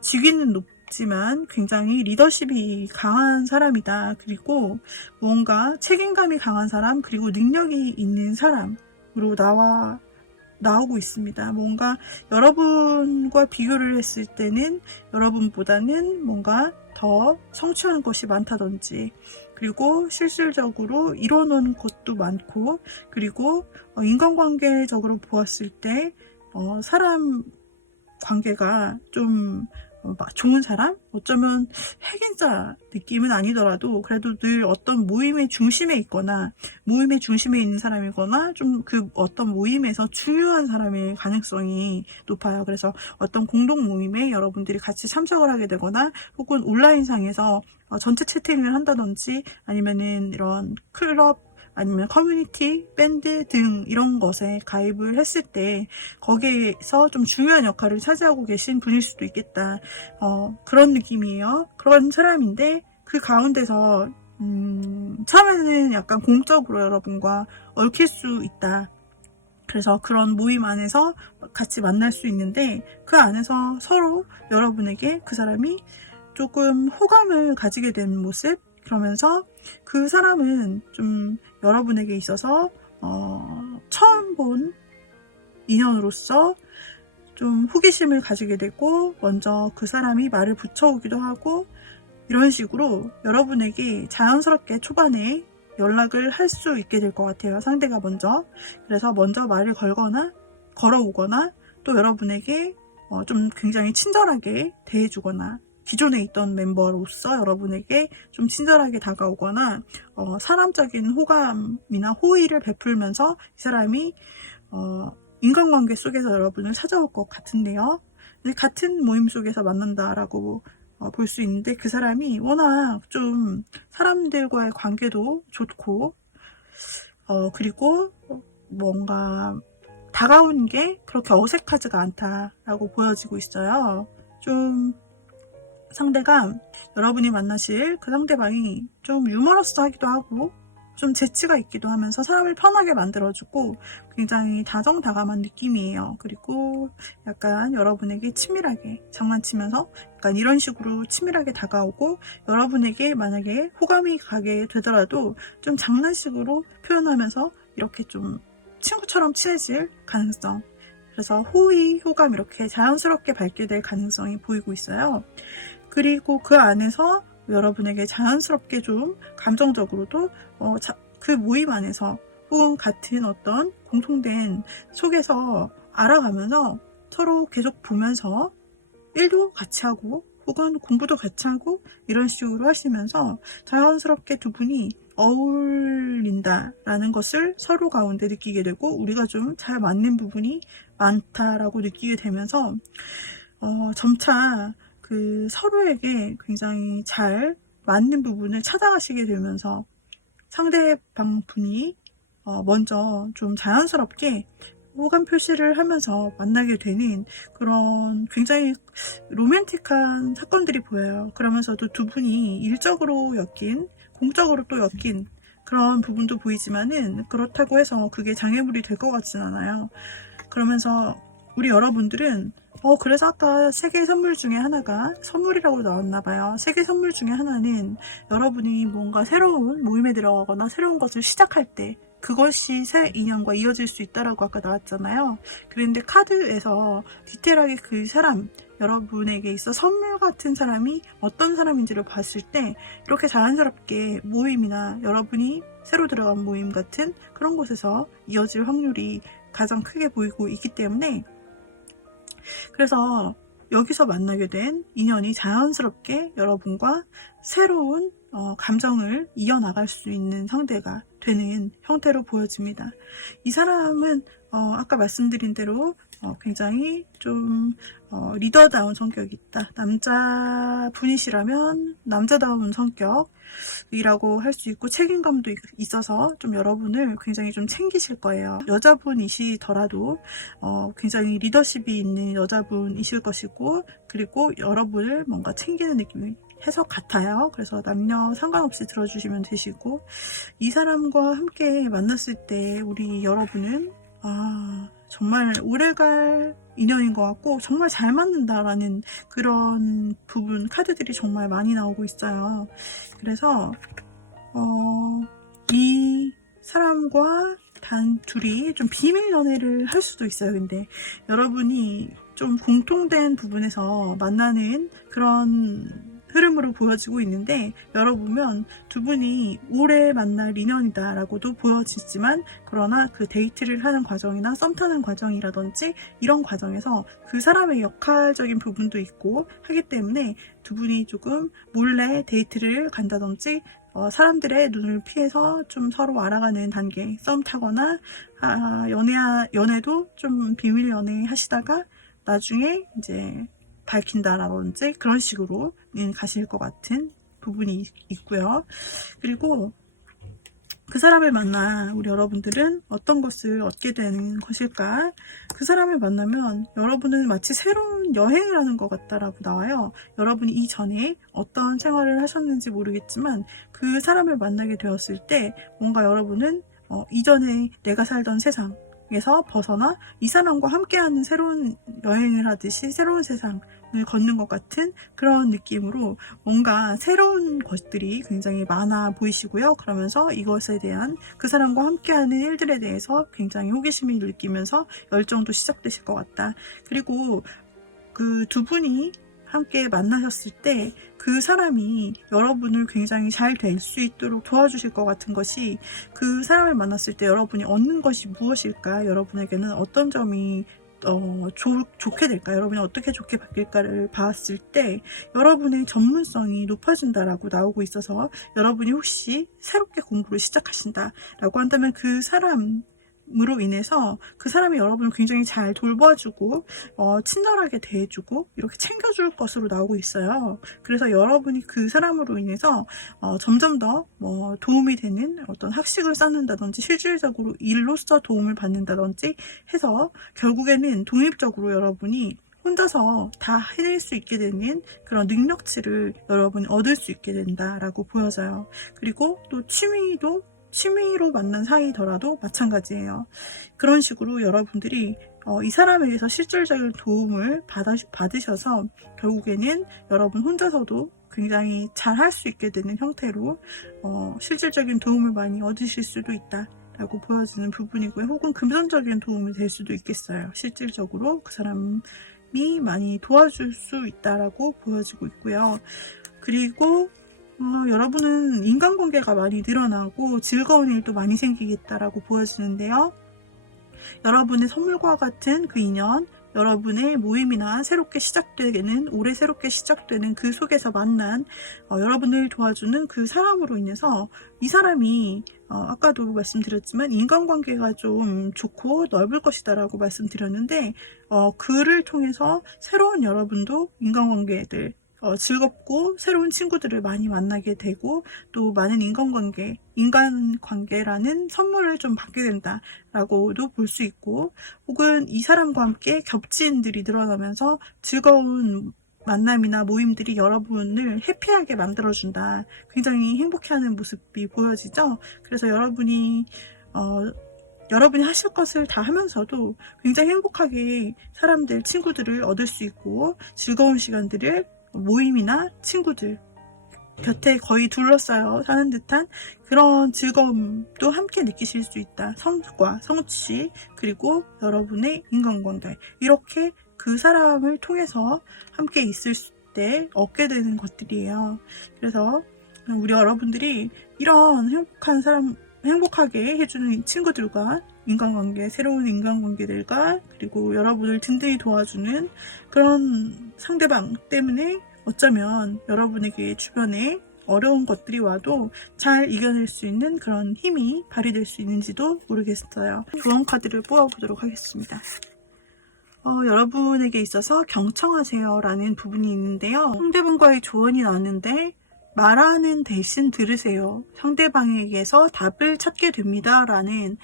직위는 높고 없지만 굉장히 리더십이 강한 사람이다. 그리고 뭔가 책임감이 강한 사람, 그리고 능력이 있는 사람으로 나오고 있습니다. 뭔가 여러분과 비교를 했을 때는 여러분보다는 뭔가 더 성취하는 것이 많다든지, 그리고 실질적으로 이뤄놓은 것도 많고, 그리고 인간관계적으로 보았을 때 사람 관계가 좀 좋은 사람? 어쩌면 핵인자 느낌은 아니더라도 그래도 늘 어떤 모임의 중심에 있거나 모임의 중심에 있는 사람이거나 좀 그 어떤 모임에서 중요한 사람일 가능성이 높아요. 그래서 어떤 공동 모임에 여러분들이 같이 참석을 하게 되거나 혹은 온라인상에서 전체 채팅을 한다든지 아니면은 이런 클럽 아니면 커뮤니티, 밴드 등 이런 것에 가입을 했을 때 거기에서 좀 중요한 역할을 차지하고 계신 분일 수도 있겠다. 그런 느낌이에요. 그런 사람인데 그 가운데서 처음에는 약간 공적으로 여러분과 얽힐 수 있다. 그래서 그런 모임 안에서 같이 만날 수 있는데 그 안에서 서로 여러분에게 그 사람이 조금 호감을 가지게 된 모습, 그러면서 그 사람은 좀 여러분에게 있어서 처음 본 인연으로서 좀 호기심을 가지게 되고 먼저 그 사람이 말을 붙여오기도 하고 이런 식으로 여러분에게 자연스럽게 초반에 연락을 할 수 있게 될 것 같아요. 상대가 먼저. 그래서 먼저 말을 걸어오거나 또 여러분에게 좀 굉장히 친절하게 대해주거나 기존에 있던 멤버로서 여러분에게 좀 친절하게 다가오거나 사람적인 호감이나 호의를 베풀면서 이 사람이 인간관계 속에서 여러분을 찾아올 것 같은데요. 같은 모임 속에서 만난다라고 볼 수 있는데 그 사람이 워낙 좀 사람들과의 관계도 좋고 그리고 뭔가 다가오는 게 그렇게 어색하지가 않다라고 보여지고 있어요. 좀 상대가 여러분이 만나실 그 상대방이 좀 유머러스하기도 하고 좀 재치가 있기도 하면서 사람을 편하게 만들어주고 굉장히 다정다감한 느낌이에요. 그리고 약간 여러분에게 치밀하게 장난치면서 약간 이런 식으로 치밀하게 다가오고 여러분에게 만약에 호감이 가게 되더라도 좀 장난식으로 표현하면서 이렇게 좀 친구처럼 친해질 가능성, 그래서 호의, 호감 이렇게 자연스럽게 밝게 될 가능성이 보이고 있어요. 그리고 그 안에서 여러분에게 자연스럽게 좀 감정적으로도 그 모임 안에서 혹은 같은 어떤 공통된 속에서 알아가면서 서로 계속 보면서 일도 같이 하고 혹은 공부도 같이 하고 이런 식으로 하시면서 자연스럽게 두 분이 어울린다라는 것을 서로 가운데 느끼게 되고 우리가 좀 잘 맞는 부분이 많다라고 느끼게 되면서 점차 그 서로에게 굉장히 잘 맞는 부분을 찾아가시게 되면서 상대방 분이 먼저 좀 자연스럽게 호감 표시를 하면서 만나게 되는 그런 굉장히 로맨틱한 사건들이 보여요. 그러면서도 두 분이 일적으로 엮인, 공적으로 또 엮인 그런 부분도 보이지만은 그렇다고 해서 그게 장애물이 될 것 같진 않아요. 그러면서 우리 여러분들은 그래서 아까 3개의 선물 중에 하나가 선물이라고 나왔나봐요. 3개 선물 중에 하나는 여러분이 뭔가 새로운 모임에 들어가거나 새로운 것을 시작할 때 그것이 새 인연과 이어질 수 있다라고 아까 나왔잖아요. 그런데 카드에서 디테일하게 그 사람, 여러분에게 있어 선물 같은 사람이 어떤 사람인지를 봤을 때 이렇게 자연스럽게 모임이나 여러분이 새로 들어간 모임 같은 그런 곳에서 이어질 확률이 가장 크게 보이고 있기 때문에 그래서 여기서 만나게 된 인연이 자연스럽게 여러분과 새로운 감정을 이어나갈 수 있는 상대가 되는 형태로 보여집니다. 이 사람은 아까 말씀드린 대로 굉장히 좀 리더다운 성격이 있다. 남자분이시라면 남자다운 성격이라고 할 수 있고 책임감도 있어서 좀 여러분을 굉장히 좀 챙기실 거예요. 여자분이시더라도 굉장히 리더십이 있는 여자분이실 것이고 그리고 여러분을 뭔가 챙기는 느낌이 해서 같아요. 그래서 남녀 상관없이 들어주시면 되시고 이 사람과 함께 만났을 때 우리 여러분은 정말 오래갈 인연인 것 같고 정말 잘 맞는다라는 그런 부분 카드들이 정말 많이 나오고 있어요. 그래서 이 사람과 단 둘이 좀 비밀 연애를 할 수도 있어요. 근데 여러분이 좀 공통된 부분에서 만나는 그런 흐름으로 보여지고 있는데, 열어보면 두 분이 오래 만날 인연이다 라고도 보여지지만, 그러나 그 데이트를 하는 과정이나 썸 타는 과정이라든지 이런 과정에서 그 사람의 역할적인 부분도 있고 하기 때문에 두 분이 조금 몰래 데이트를 간다든지 사람들의 눈을 피해서 좀 서로 알아가는 단계, 썸 타거나 연애도 좀 비밀 연애 하시다가 나중에 이제 밝힌다라든지 그런 식으로 가실 것 같은 부분이 있고요. 그리고 그 사람을 만나 우리 여러분들은 어떤 것을 얻게 되는 것일까? 그 사람을 만나면 여러분은 마치 새로운 여행을 하는 것 같다라고 나와요. 여러분이 이전에 어떤 생활을 하셨는지 모르겠지만 그 사람을 만나게 되었을 때 뭔가 여러분은 이전에 내가 살던 세상에서 벗어나 이 사람과 함께하는 새로운 여행을 하듯이 새로운 세상을 걷는 것 같은 그런 느낌으로 뭔가 새로운 것들이 굉장히 많아 보이시고요. 그러면서 이것에 대한 그 사람과 함께하는 일들에 대해서 굉장히 호기심을 느끼면서 열정도 시작되실 것 같다. 그리고 그 두 분이 함께 만나셨을 때 그 사람이 여러분을 굉장히 잘 될 수 있도록 도와주실 것 같은 것이, 그 사람을 만났을 때 여러분이 얻는 것이 무엇일까? 여러분에게는 어떤 점이 좋게 될까? 여러분이 어떻게 좋게 바뀔까를 봤을 때 여러분의 전문성이 높아진다라고 나오고 있어서, 여러분이 혹시 새롭게 공부를 시작하신다라고 한다면 그 사람으로 인해서 그 사람이 여러분을 굉장히 잘 돌봐주고 친절하게 대해주고 이렇게 챙겨줄 것으로 나오고 있어요. 그래서 여러분이 그 사람으로 인해서 점점 더 도움이 되는 어떤 학식을 쌓는다든지 실질적으로 일로서 도움을 받는다든지 해서 결국에는 독립적으로 여러분이 혼자서 다 해낼 수 있게 되는 그런 능력치를 여러분이 얻을 수 있게 된다라고 보여져요. 그리고 또 취미로 만난 사이더라도 마찬가지예요. 그런 식으로 여러분들이 이 사람에게서 실질적인 도움을 받으셔서 결국에는 여러분 혼자서도 굉장히 잘 할 수 있게 되는 형태로 실질적인 도움을 많이 얻으실 수도 있다 라고 보여지는 부분이고요. 혹은 금전적인 도움이 될 수도 있겠어요. 실질적으로 그 사람이 많이 도와줄 수 있다라고 보여지고 있고요. 그리고 여러분은 인간관계가 많이 늘어나고 즐거운 일도 많이 생기겠다라고 보여지는데요. 여러분의 선물과 같은 그 인연, 여러분의 모임이나 올해 새롭게 시작되는 그 속에서 만난 여러분을 도와주는 그 사람으로 인해서 이 사람이 아까도 말씀드렸지만 인간관계가 좀 좋고 넓을 것이다 라고 말씀드렸는데, 그를 통해서 새로운 여러분도 인간관계들 즐겁고 새로운 친구들을 많이 만나게 되고 또 많은 인간관계라는 선물을 좀 받게 된다라고도 볼 수 있고, 혹은 이 사람과 함께 겹친들이 늘어나면서 즐거운 만남이나 모임들이 여러분을 해피하게 만들어준다. 굉장히 행복해하는 모습이 보여지죠. 그래서 여러분이 하실 것을 다 하면서도 굉장히 행복하게 친구들을 얻을 수 있고 즐거운 시간들을 모임이나 친구들 곁에 거의 둘러싸여 사는 듯한 그런 즐거움도 함께 느끼실 수 있다. 성과, 성취, 그리고 여러분의 인간관계, 이렇게 그 사람을 통해서 함께 있을 때 얻게 되는 것들이에요. 그래서 우리 여러분들이 이런 행복하게 해주는 친구들과 새로운 인간관계들과, 그리고 여러분을 든든히 도와주는 그런 상대방 때문에 어쩌면 여러분에게 주변에 어려운 것들이 와도 잘 이겨낼 수 있는 그런 힘이 발휘될 수 있는지도 모르겠어요. 조언 카드를 뽑아보도록 하겠습니다. 여러분에게 있어서 경청하세요 라는 부분이 있는데요. 상대방과의 조언이 나왔는데 말하는 대신 들으세요. 상대방에게서 답을 찾게 됩니다 라는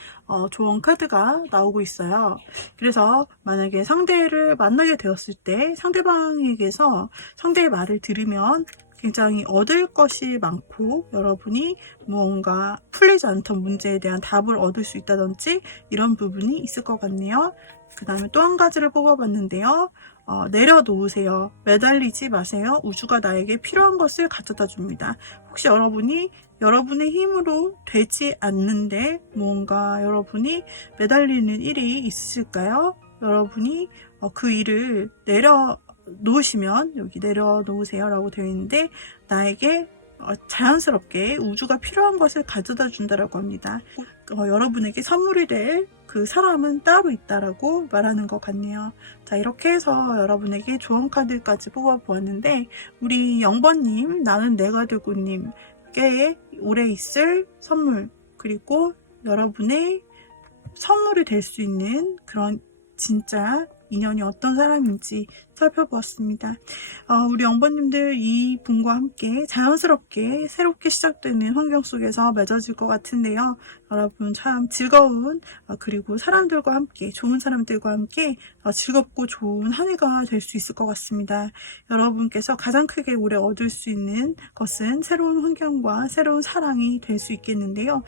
조언 카드가 나오고 있어요. 그래서 만약에 상대를 만나게 되었을 때 상대방에게서 상대의 말을 들으면 굉장히 얻을 것이 많고 여러분이 무언가 풀리지 않던 문제에 대한 답을 얻을 수 있다든지 이런 부분이 있을 것 같네요. 그 다음에 또 한 가지를 뽑아봤는데요. 내려놓으세요. 매달리지 마세요. 우주가 나에게 필요한 것을 가져다 줍니다. 혹시 여러분이 여러분의 힘으로 되지 않는데 무언가 여러분이 매달리는 일이 있으실까요? 여러분이 그 일을 내려놓으시면 여기 내려놓으세요 라고 되어 있는데 나에게 자연스럽게 우주가 필요한 것을 가져다 준다라고 합니다. 여러분에게 선물이 될 그 사람은 따로 있다라고 말하는 것 같네요. 자, 이렇게 해서 여러분에게 조언 카드까지 뽑아보았는데 우리 0번님, 나는 내가 되고님께 올해 있을 선물 그리고 여러분의 선물이 될 수 있는 그런 진짜 인연이 어떤 사람인지 살펴보았습니다. 우리 영번님들 이 분과 함께 자연스럽게 새롭게 시작되는 환경 속에서 맺어질 것 같은데요. 여러분 참 즐거운 그리고 사람들과 함께 좋은 사람들과 함께 즐겁고 좋은 한 해가 될 수 있을 것 같습니다. 여러분께서 가장 크게 올해 얻을 수 있는 것은 새로운 환경과 새로운 사랑이 될 수 있겠는데요.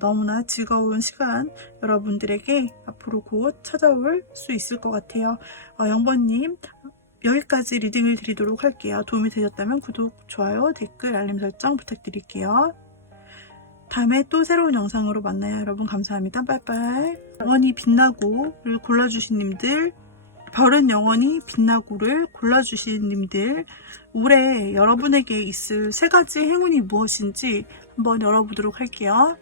너무나 즐거운 시간 여러분들에게 앞으로 곧 찾아올 수 있을 것 같아요. 영번님 여기까지 리딩을 드리도록 할게요. 도움이 되셨다면 구독, 좋아요, 댓글, 알림 설정 부탁드릴게요. 다음에 또 새로운 영상으로 만나요. 여러분 감사합니다. 빠이빠이. 영원히 빛나고를 골라주신 님들, 별은 영원히 빛나고를 골라주신 님들, 올해 여러분에게 있을 3가지 행운이 무엇인지 한번 열어보도록 할게요.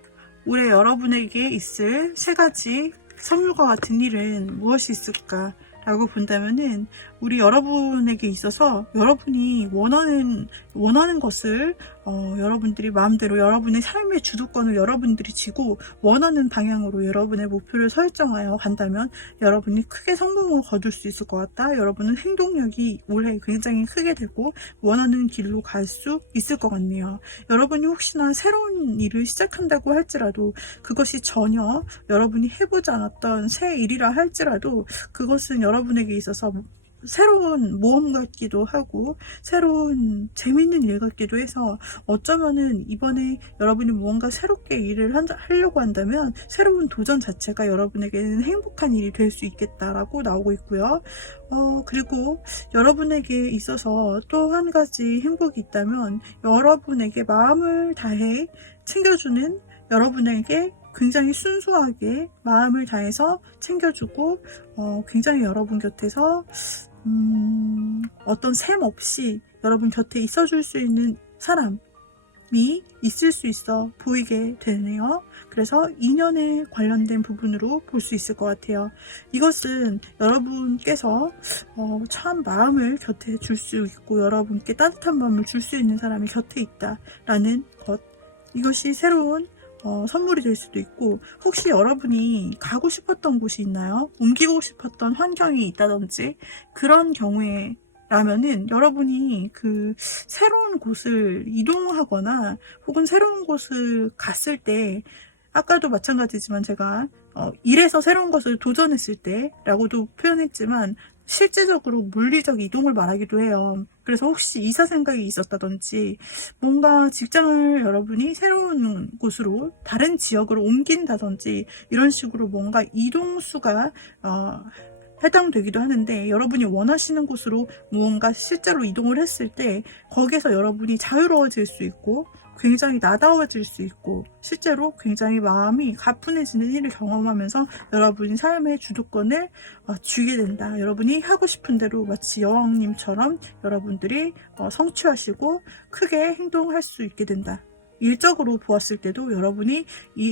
올해 여러분에게 있을 3가지 선물과 같은 일은 무엇이 있을까? 라고 본다면은 우리 여러분에게 있어서 여러분이 원하는 것을 여러분들이 마음대로 여러분의 삶의 주도권을 여러분들이 쥐고 원하는 방향으로 여러분의 목표를 설정하여 간다면 여러분이 크게 성공을 거둘 수 있을 것 같다. 여러분은 행동력이 올해 굉장히 크게 되고 원하는 길로 갈 수 있을 것 같네요. 여러분이 혹시나 새로운 일을 시작한다고 할지라도 그것이 전혀 여러분이 해보지 않았던 새 일이라 할지라도 그것은 여러분에게 있어서 새로운 모험 같기도 하고 새로운 재밌는 일 같기도 해서 어쩌면은 이번에 여러분이 무언가 새롭게 일을 하려고 한다면 새로운 도전 자체가 여러분에게는 행복한 일이 될 수 있겠다라고 나오고 있고요. 그리고 여러분에게 있어서 또 한 가지 행복이 있다면 여러분에게 마음을 다해 챙겨주는 여러분에게 굉장히 순수하게 마음을 다해서 챙겨주고 굉장히 여러분 곁에서 어떤 셈 없이 여러분 곁에 있어줄 수 있는 사람이 있을 수 있어 보이게 되네요. 그래서 인연에 관련된 부분으로 볼 수 있을 것 같아요. 이것은 여러분께서 참 마음을 곁에 줄 수 있고 여러분께 따뜻한 마음을 줄 수 있는 사람이 곁에 있다라는 것, 이것이 새로운 선물이 될 수도 있고 혹시 여러분이 가고 싶었던 곳이 있나요? 옮기고 싶었던 환경이 있다든지 그런 경우에 라면은 여러분이 그 새로운 곳을 이동하거나 혹은 새로운 곳을 갔을 때 아까도 마찬가지지만 제가 일에서 새로운 것을 도전했을 때 라고도 표현했지만 실제적으로 물리적 이동을 말하기도 해요. 그래서 혹시 이사 생각이 있었다든지 뭔가 직장을 여러분이 새로운 곳으로 다른 지역으로 옮긴다든지 이런 식으로 뭔가 이동수가 해당되기도 하는데 여러분이 원하시는 곳으로 무언가 실제로 이동을 했을 때 거기에서 여러분이 자유로워질 수 있고 굉장히 나다워질 수 있고 실제로 굉장히 마음이 가뿐해지는 일을 경험하면서 여러분이 삶의 주도권을 쥐게 된다. 여러분이 하고 싶은 대로 마치 여왕님처럼 여러분들이 성취하시고 크게 행동할 수 있게 된다. 일적으로 보았을 때도 여러분이 이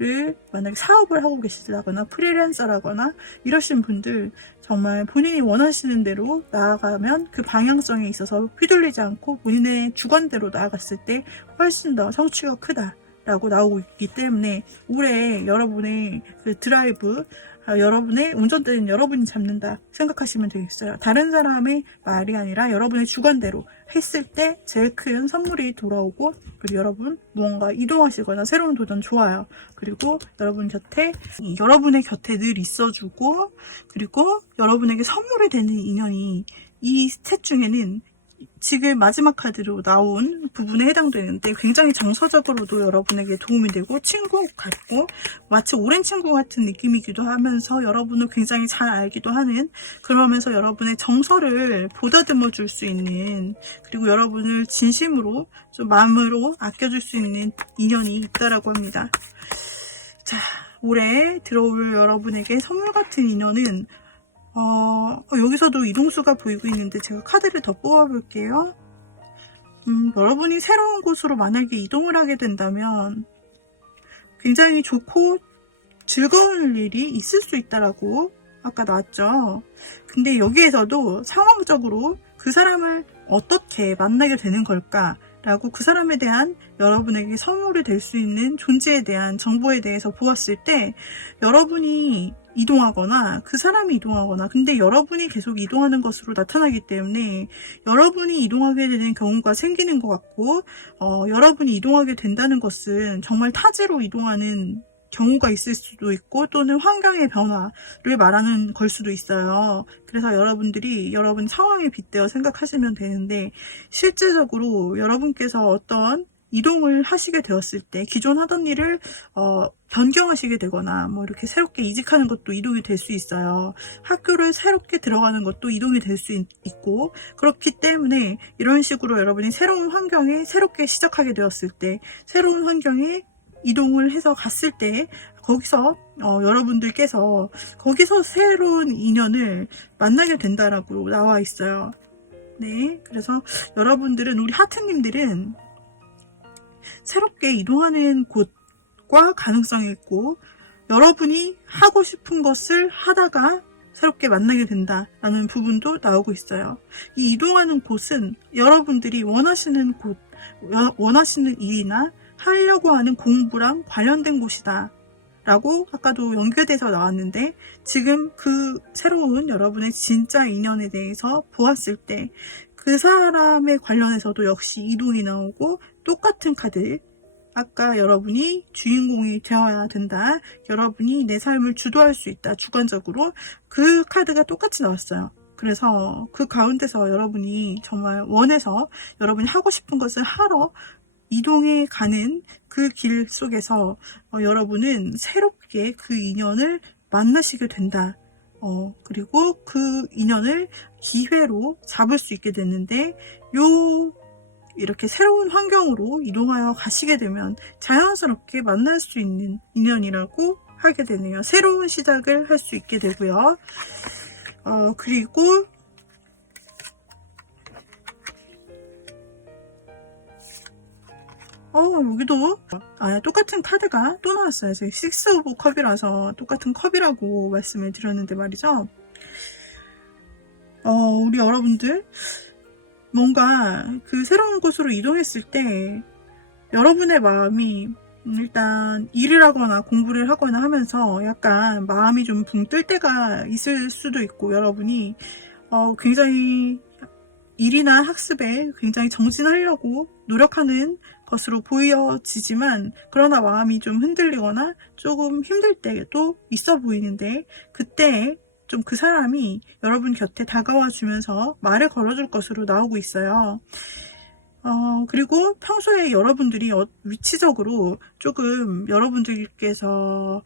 일을 만약에 사업을 하고 계시다거나 프리랜서라거나 이러신 분들 정말 본인이 원하시는 대로 나아가면 그 방향성에 있어서 휘둘리지 않고 본인의 주관대로 나아갔을 때 훨씬 더 성취가 크다라고 나오고 있기 때문에 올해 여러분의 그 드라이브, 여러분의 운전대는 여러분이 잡는다 생각하시면 되겠어요. 다른 사람의 말이 아니라 여러분의 주관대로 했을 때 제일 큰 선물이 돌아오고 그리고 여러분 무언가 이동하시거나 새로운 도전 좋아요. 그리고 여러분의 곁에 늘 있어주고 그리고 여러분에게 선물이 되는 인연이 이 셋 중에는 지금 마지막 카드로 나온 부분에 해당되는데 굉장히 정서적으로도 여러분에게 도움이 되고 친구 같고 마치 오랜 친구 같은 느낌이기도 하면서 여러분을 굉장히 잘 알기도 하는, 그러면서 여러분의 정서를 보다듬어 줄 수 있는, 그리고 여러분을 진심으로 좀 마음으로 아껴줄 수 있는 인연이 있다라고 합니다. 자, 올해 들어올 여러분에게 선물 같은 인연은 여기서도 이동수가 보이고 있는데 제가 카드를 더 뽑아볼게요. 여러분이 새로운 곳으로 만약에 이동을 하게 된다면 굉장히 좋고 즐거운 일이 있을 수 있다라고 아까 나왔죠. 근데 여기에서도 상황적으로 그 사람을 어떻게 만나게 되는 걸까? 라고 그 사람에 대한 여러분에게 선물이 될 수 있는 존재에 대한 정보에 대해서 보았을 때 여러분이 이동하거나 그 사람이 이동하거나, 근데 여러분이 계속 이동하는 것으로 나타나기 때문에 여러분이 이동하게 되는 경우가 생기는 것 같고, 여러분이 이동하게 된다는 것은 정말 타지로 이동하는 경우가 있을 수도 있고 또는 환경의 변화를 말하는 걸 수도 있어요. 그래서 여러분들이 여러분 상황에 빗대어 생각하시면 되는데, 실제적으로 여러분께서 어떤 이동을 하시게 되었을 때 기존 하던 일을 변경하시게 되거나 뭐 이렇게 새롭게 이직하는 것도 이동이 될 수 있어요. 학교를 새롭게 들어가는 것도 이동이 될 수 있고, 그렇기 때문에 이런 식으로 여러분이 새로운 환경에 새롭게 시작하게 되었을 때, 새로운 환경에 이동을 해서 갔을 때 거기서 여러분들께서 거기서 새로운 인연을 만나게 된다라고 나와 있어요. 네, 그래서 여러분들은, 우리 하트님들은 새롭게 이동하는 곳과 가능성이 있고, 여러분이 하고 싶은 것을 하다가 새롭게 만나게 된다라는 부분도 나오고 있어요. 이 이동하는 곳은 여러분들이 원하시는 곳, 원하시는 일이나 하려고 하는 공부랑 관련된 곳이다 라고 아까도 연결돼서 나왔는데, 지금 그 새로운 여러분의 진짜 인연에 대해서 보았을 때 그 사람에 관련해서도 역시 이동이 나오고, 똑같은 카드, 아까 여러분이 주인공이 되어야 된다, 여러분이 내 삶을 주도할 수 있다, 주관적으로, 그 카드가 똑같이 나왔어요. 그래서 그 가운데서 여러분이 정말 원해서 여러분이 하고 싶은 것을 하러 이동해 가는 그 길 속에서 여러분은 새롭게 그 인연을 만나시게 된다. 그리고 그 인연을 기회로 잡을 수 있게 됐는데, 이렇게 새로운 환경으로 이동하여 가시게 되면 자연스럽게 만날 수 있는 인연이라고 하게 되네요. 새로운 시작을 할 수 있게 되고요. 그리고 여기도 똑같은 카드가 또 나왔어요. 저희 6 오브 컵이라서 똑같은 컵이라고 말씀을 드렸는데 말이죠. 우리 여러분들 뭔가 그 새로운 곳으로 이동했을 때 여러분의 마음이 일단 일을 하거나 공부를 하거나 하면서 약간 마음이 좀 붕 뜰 때가 있을 수도 있고, 여러분이 굉장히 일이나 학습에 굉장히 정진하려고 노력하는 것으로 보여지지만, 그러나 마음이 좀 흔들리거나 조금 힘들 때도 있어 보이는데, 그때 좀 그 사람이 여러분 곁에 다가와 주면서 말을 걸어줄 것으로 나오고 있어요. 그리고 평소에 여러분들이 위치적으로 조금 여러분들께서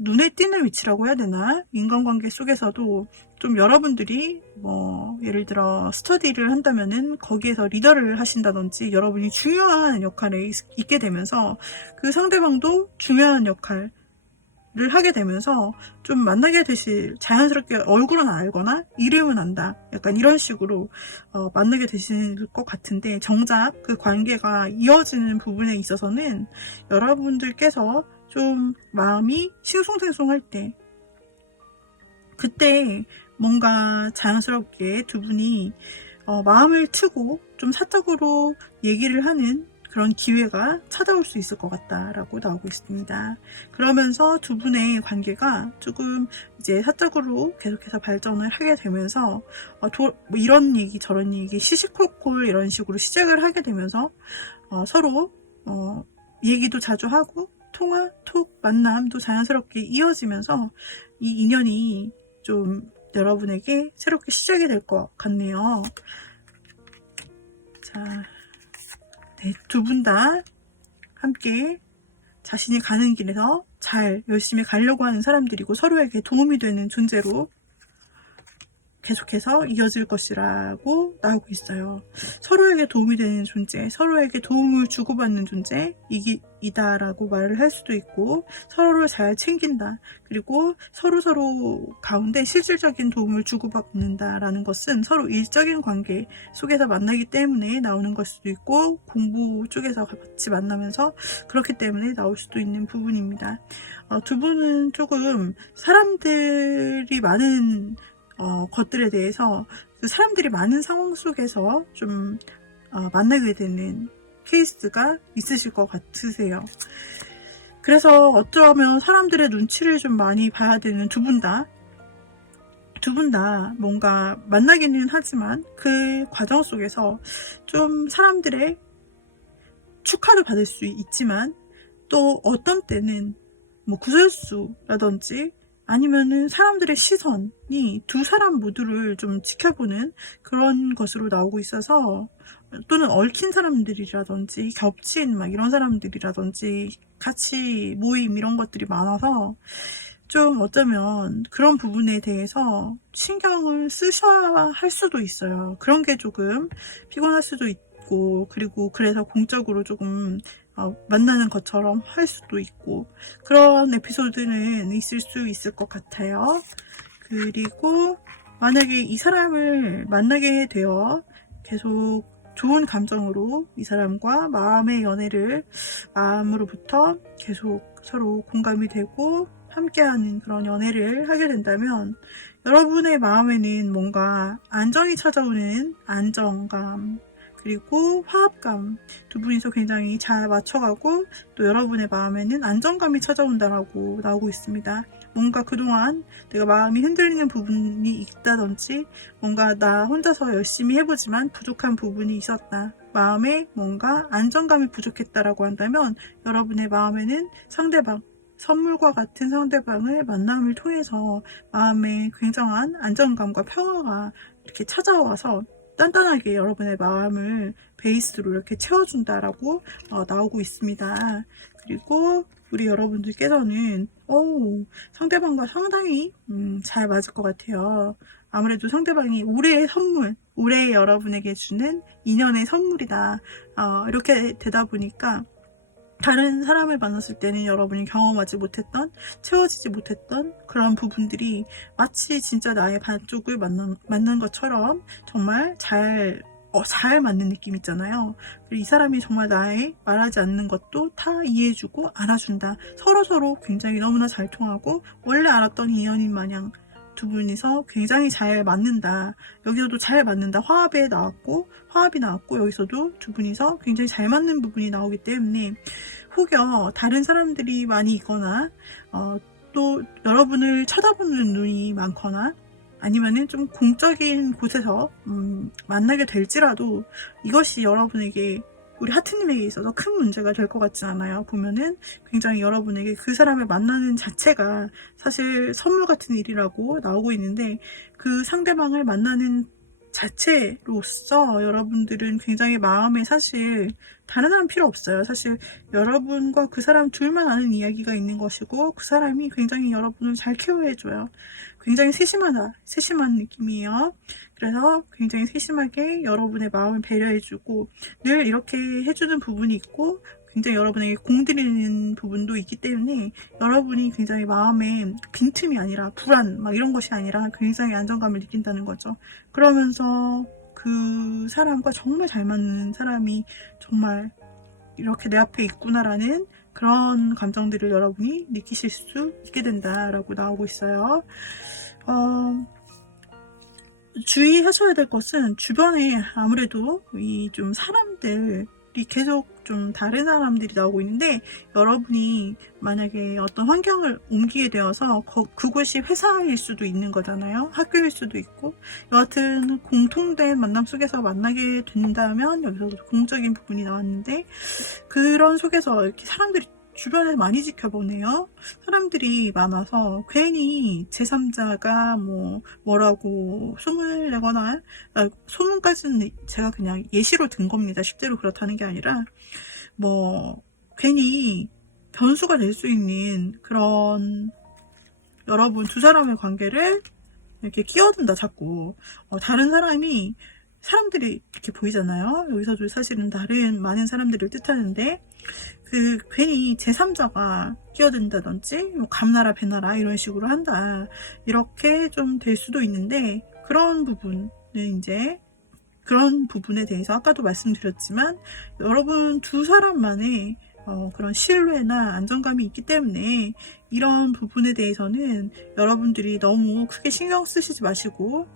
눈에 띄는 위치라고 해야 되나? 인간관계 속에서도 좀 여러분들이 뭐 예를 들어 스터디를 한다면은 거기에서 리더를 하신다든지 여러분이 중요한 역할에 있게 되면서 그 상대방도 중요한 역할을 하게 되면서 좀 만나게 되실, 자연스럽게 얼굴은 알거나 이름은 안다, 약간 이런 식으로 만나게 되실 것 같은데, 정작 그 관계가 이어지는 부분에 있어서는 여러분들께서 좀 마음이 싱숭생숭할 때, 그때 뭔가 자연스럽게 두 분이 마음을 트고 좀 사적으로 얘기를 하는 그런 기회가 찾아올 수 있을 것 같다라고 나오고 있습니다. 그러면서 두 분의 관계가 조금 이제 사적으로 계속해서 발전을 하게 되면서 뭐 이런 얘기 저런 얘기 시시콜콜 이런 식으로 시작을 하게 되면서 서로 얘기도 자주 하고 통화, 톡, 만남도 자연스럽게 이어지면서 이 인연이 좀 여러분에게 새롭게 시작이 될 것 같네요. 자, 네, 두 분 다 함께 자신이 가는 길에서 잘 열심히 가려고 하는 사람들이고 서로에게 도움이 되는 존재로 계속해서 이어질 것이라고 나오고 있어요. 서로에게 도움이 되는 존재, 서로에게 도움을 주고받는 존재이다라고 말을 할 수도 있고, 서로를 잘 챙긴다. 그리고 서로 가운데 실질적인 도움을 주고받는다라는 것은 서로 일적인 관계 속에서 만나기 때문에 나오는 걸 수도 있고, 공부 쪽에서 같이 만나면서 그렇기 때문에 나올 수도 있는 부분입니다. 두 분은 조금 사람들이 많은 것들에 대해서 그 사람들이 많은 상황 속에서 좀 만나게 되는 케이스가 있으실 것 같으세요. 그래서 어쩌면 사람들의 눈치를 좀 많이 봐야 되는 두 분 다 뭔가 만나기는 하지만 그 과정 속에서 좀 사람들의 축하를 받을 수 있지만 또 어떤 때는 뭐 구설수라든지 아니면은 사람들의 시선이 두 사람 모두를 좀 지켜보는 그런 것으로 나오고 있어서, 또는 얽힌 사람들이라든지 겹친 막 이런 사람들이라든지 같이 모임 이런 것들이 많아서 좀 어쩌면 그런 부분에 대해서 신경을 쓰셔야 할 수도 있어요. 그런 게 조금 피곤할 수도 있고, 그리고 그래서 공적으로 조금 만나는 것처럼 할 수도 있고, 그런 에피소드는 있을 수 있을 것 같아요. 그리고 만약에 이 사람을 만나게 되어 계속 좋은 감정으로 이 사람과 마음의 연애를 마음으로부터 계속 서로 공감이 되고 함께하는 그런 연애를 하게 된다면, 여러분의 마음에는 뭔가 안정이 찾아오는 안정감, 그리고 화합감, 두 분이서 굉장히 잘 맞춰가고 또 여러분의 마음에는 안정감이 찾아온다라고 나오고 있습니다. 뭔가 그동안 내가 마음이 흔들리는 부분이 있다든지, 뭔가 나 혼자서 열심히 해보지만 부족한 부분이 있었다, 마음에 뭔가 안정감이 부족했다라고 한다면, 여러분의 마음에는 상대방, 선물과 같은 상대방을 만남을 통해서 마음에 굉장한 안정감과 평화가 이렇게 찾아와서 단단하게 여러분의 마음을 베이스로 이렇게 채워준다라고 나오고 있습니다. 그리고 우리 여러분들께서는 상대방과 상당히 잘 맞을 것 같아요. 아무래도 상대방이 올해의 선물, 올해 여러분에게 주는 인연의 선물이다, 이렇게 되다 보니까 다른 사람을 만났을 때는 여러분이 경험하지 못했던, 채워지지 못했던 그런 부분들이 마치 진짜 나의 반쪽을 만난 것처럼 정말 잘 맞는 느낌 있잖아요. 그리고 이 사람이 정말 나의 말하지 않는 것도 다 이해해주고 알아준다. 서로 굉장히 너무나 잘 통하고 원래 알았던 인연인 마냥 두 분이서 굉장히 잘 맞는다. 여기서도 잘 맞는다. 화합이 나왔고 여기서도 두 분이서 굉장히 잘 맞는 부분이 나오기 때문에, 혹여 다른 사람들이 많이 있거나 또 여러분을 쳐다보는 눈이 많거나 아니면은 좀 공적인 곳에서 만나게 될지라도 이것이 여러분에게, 우리 하트님에게 있어서 큰 문제가 될 것 같지 않아요. 보면은 굉장히 여러분에게 그 사람을 만나는 자체가 사실 선물 같은 일이라고 나오고 있는데, 그 상대방을 만나는 자체로서 여러분들은 굉장히 마음에 사실 다른 사람 필요 없어요. 사실 여러분과 그 사람 둘만 아는 이야기가 있는 것이고, 그 사람이 굉장히 여러분을 잘 케어해줘요. 굉장히 세심한 느낌이에요. 그래서 굉장히 세심하게 여러분의 마음을 배려해주고 늘 이렇게 해주는 부분이 있고, 굉장히 여러분에게 공들이는 부분도 있기 때문에 여러분이 굉장히 마음에 빈틈이 아니라 불안 막 이런 것이 아니라 굉장히 안정감을 느낀다는 거죠. 그러면서 그 사람과 정말 잘 맞는 사람이 정말 이렇게 내 앞에 있구나라는 그런 감정들을 여러분이 느끼실 수 있게 된다라고 나오고 있어요. 주의하셔야 될 것은, 주변에 아무래도 이 좀 사람들이 계속 좀 다른 사람들이 나오고 있는데, 여러분이 만약에 어떤 환경을 옮기게 되어서 그곳이 회사일 수도 있는 거잖아요. 학교일 수도 있고, 여하튼 공통된 만남 속에서 만나게 된다면, 여기서도 공적인 부분이 나왔는데, 그런 속에서 이렇게 사람들이 주변에 많이 지켜보네요. 사람들이 많아서 괜히 제3자가 뭐라고 소문을 내거나, 소문까지는 제가 그냥 예시로 든 겁니다. 실제로 그렇다는 게 아니라 괜히 변수가 될 수 있는 그런 여러분 두 사람의 관계를 이렇게 끼어든다 자꾸. 다른 사람들이 이렇게 보이잖아요. 여기서도 사실은 다른 많은 사람들을 뜻하는데, 괜히 제3자가 끼어든다든지 감나라 배나라 이런 식으로 한다, 이렇게 좀 될 수도 있는데, 그런 부분에 대해서 아까도 말씀드렸지만, 여러분 두 사람만의 그런 신뢰나 안정감이 있기 때문에 이런 부분에 대해서는 여러분들이 너무 크게 신경 쓰시지 마시고,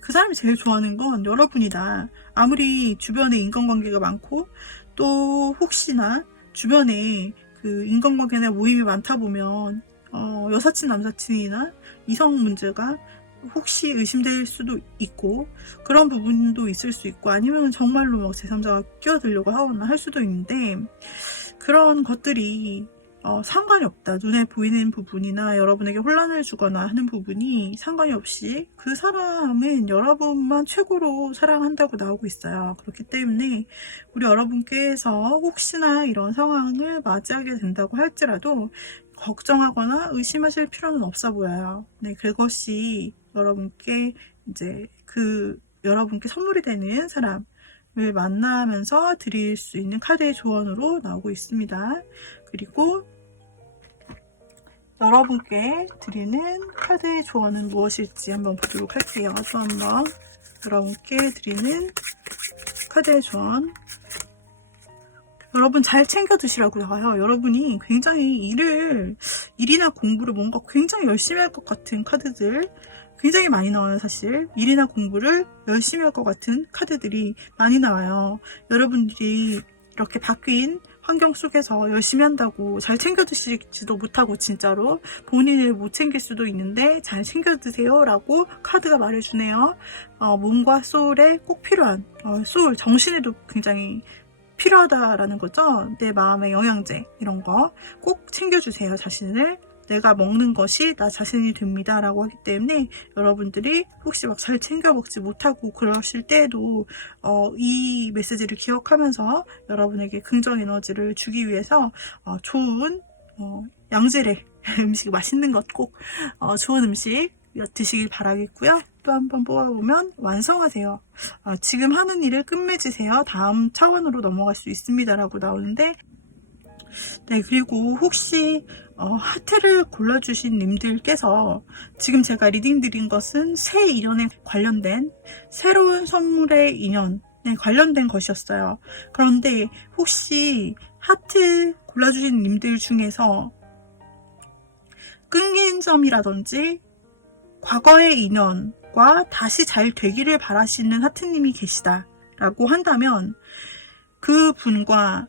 그 사람이 제일 좋아하는 건 여러분이다. 아무리 주변에 인간관계가 많고, 또 혹시나 주변에 그 인간관계나 모임이 많다 보면 여사친 남사친이나 이성 문제가 혹시 의심될 수도 있고, 그런 부분도 있을 수 있고, 아니면 정말로 제3자가 끼어들려고 하거나 할 수도 있는데, 그런 것들이 상관이 없다. 눈에 보이는 부분이나 여러분에게 혼란을 주거나 하는 부분이 상관이 없이 그 사람은 여러분만 최고로 사랑한다고 나오고 있어요. 그렇기 때문에 우리 여러분께서 혹시나 이런 상황을 맞이하게 된다고 할지라도 걱정하거나 의심하실 필요는 없어 보여요. 그것이 여러분께 여러분께 선물이 되는 사람을 만나면서 드릴 수 있는 카드의 조언으로 나오고 있습니다. 그리고 여러분께 드리는 카드의 조언은 무엇일지 한번 보도록 할게요. 또 한번 여러분께 드리는 카드의 조언. 여러분 잘 챙겨 드시라고 나와요. 여러분이 굉장히 일이나 공부를 뭔가 굉장히 열심히 할 것 같은 카드들 굉장히 많이 나와요. 사실 일이나 공부를 열심히 할 것 같은 카드들이 많이 나와요. 여러분들이 이렇게 바뀐 환경 속에서 열심히 한다고 잘 챙겨 드시지도 못하고 진짜로 본인을 못 챙길 수도 있는데 잘 챙겨 드세요 라고 카드가 말해주네요. 몸과 소울에 꼭 필요한 소울, 정신에도 굉장히 필요하다라는 거죠. 내 마음의 영양제 이런 거 꼭 챙겨주세요. 자신을. 내가 먹는 것이 나 자신이 됩니다 라고 하기 때문에 여러분들이 혹시 막 잘 챙겨 먹지 못하고 그러실 때에도 이 메시지를 기억하면서 여러분에게 긍정 에너지를 주기 위해서 좋은 양질의 음식, 맛있는 것 꼭 좋은 음식 드시길 바라겠고요. 또 한번 뽑아보면 완성하세요. 지금 하는 일을 끝맺으세요. 다음 차원으로 넘어갈 수 있습니다 라고 나오는데, 그리고 혹시 하트를 골라주신 님들께서 지금 제가 리딩 드린 것은 새 인연에 관련된 새로운 선물의 인연에 관련된 것이었어요. 그런데 혹시 하트 골라주신 님들 중에서 끊긴 점이라든지 과거의 인연과 다시 잘 되기를 바라시는 하트님이 계시다라고 한다면 그 분과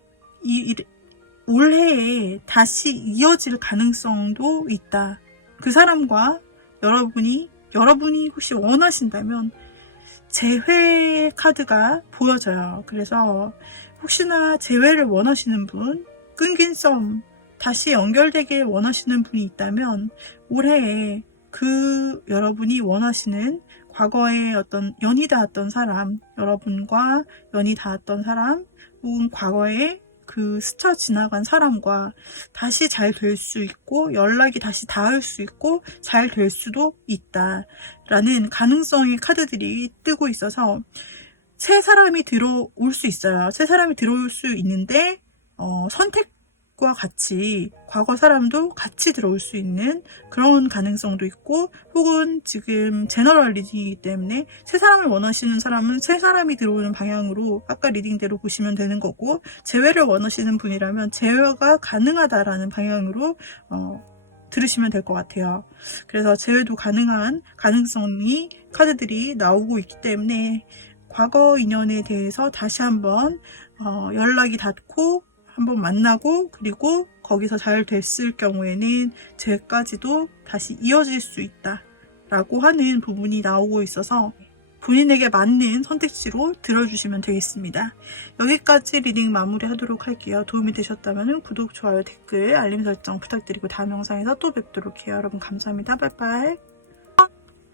올해에 다시 이어질 가능성도 있다. 그 사람과 여러분이 혹시 원하신다면 재회 카드가 보여져요. 그래서 혹시나 재회를 원하시는 분, 끊긴 썸 다시 연결되길 원하시는 분이 있다면 올해에 여러분이 원하시는 과거에 어떤 연이 닿았던 사람, 여러분과 연이 닿았던 사람, 혹은 과거에 스쳐 지나간 사람과 다시 잘 될 수 있고 연락이 다시 닿을 수 있고 잘 될 수도 있다라는 가능성의 카드들이 뜨고 있어서 새 사람이 들어올 수 있어요. 새 사람이 들어올 수 있는데 선택과 같이 과거 사람도 같이 들어올 수 있는 그런 가능성도 있고, 혹은 지금 제너럴 리딩이기 때문에 새 사람을 원하시는 사람은 새 사람이 들어오는 방향으로 아까 리딩대로 보시면 되는 거고, 재회를 원하시는 분이라면 재회가 가능하다라는 방향으로 들으시면 될 것 같아요. 그래서 재회도 가능한 가능성이 카드들이 나오고 있기 때문에 과거 인연에 대해서 다시 한번 연락이 닿고 한번 만나고, 그리고 거기서 잘 됐을 경우에는 재회까지도 다시 이어질 수 있다 라고 하는 부분이 나오고 있어서 본인에게 맞는 선택지로 들어주시면 되겠습니다. 여기까지 리딩 마무리하도록 할게요. 도움이 되셨다면 구독, 좋아요, 댓글, 알림 설정 부탁드리고 다음 영상에서 또 뵙도록 해요. 여러분 감사합니다. 빠이빠이.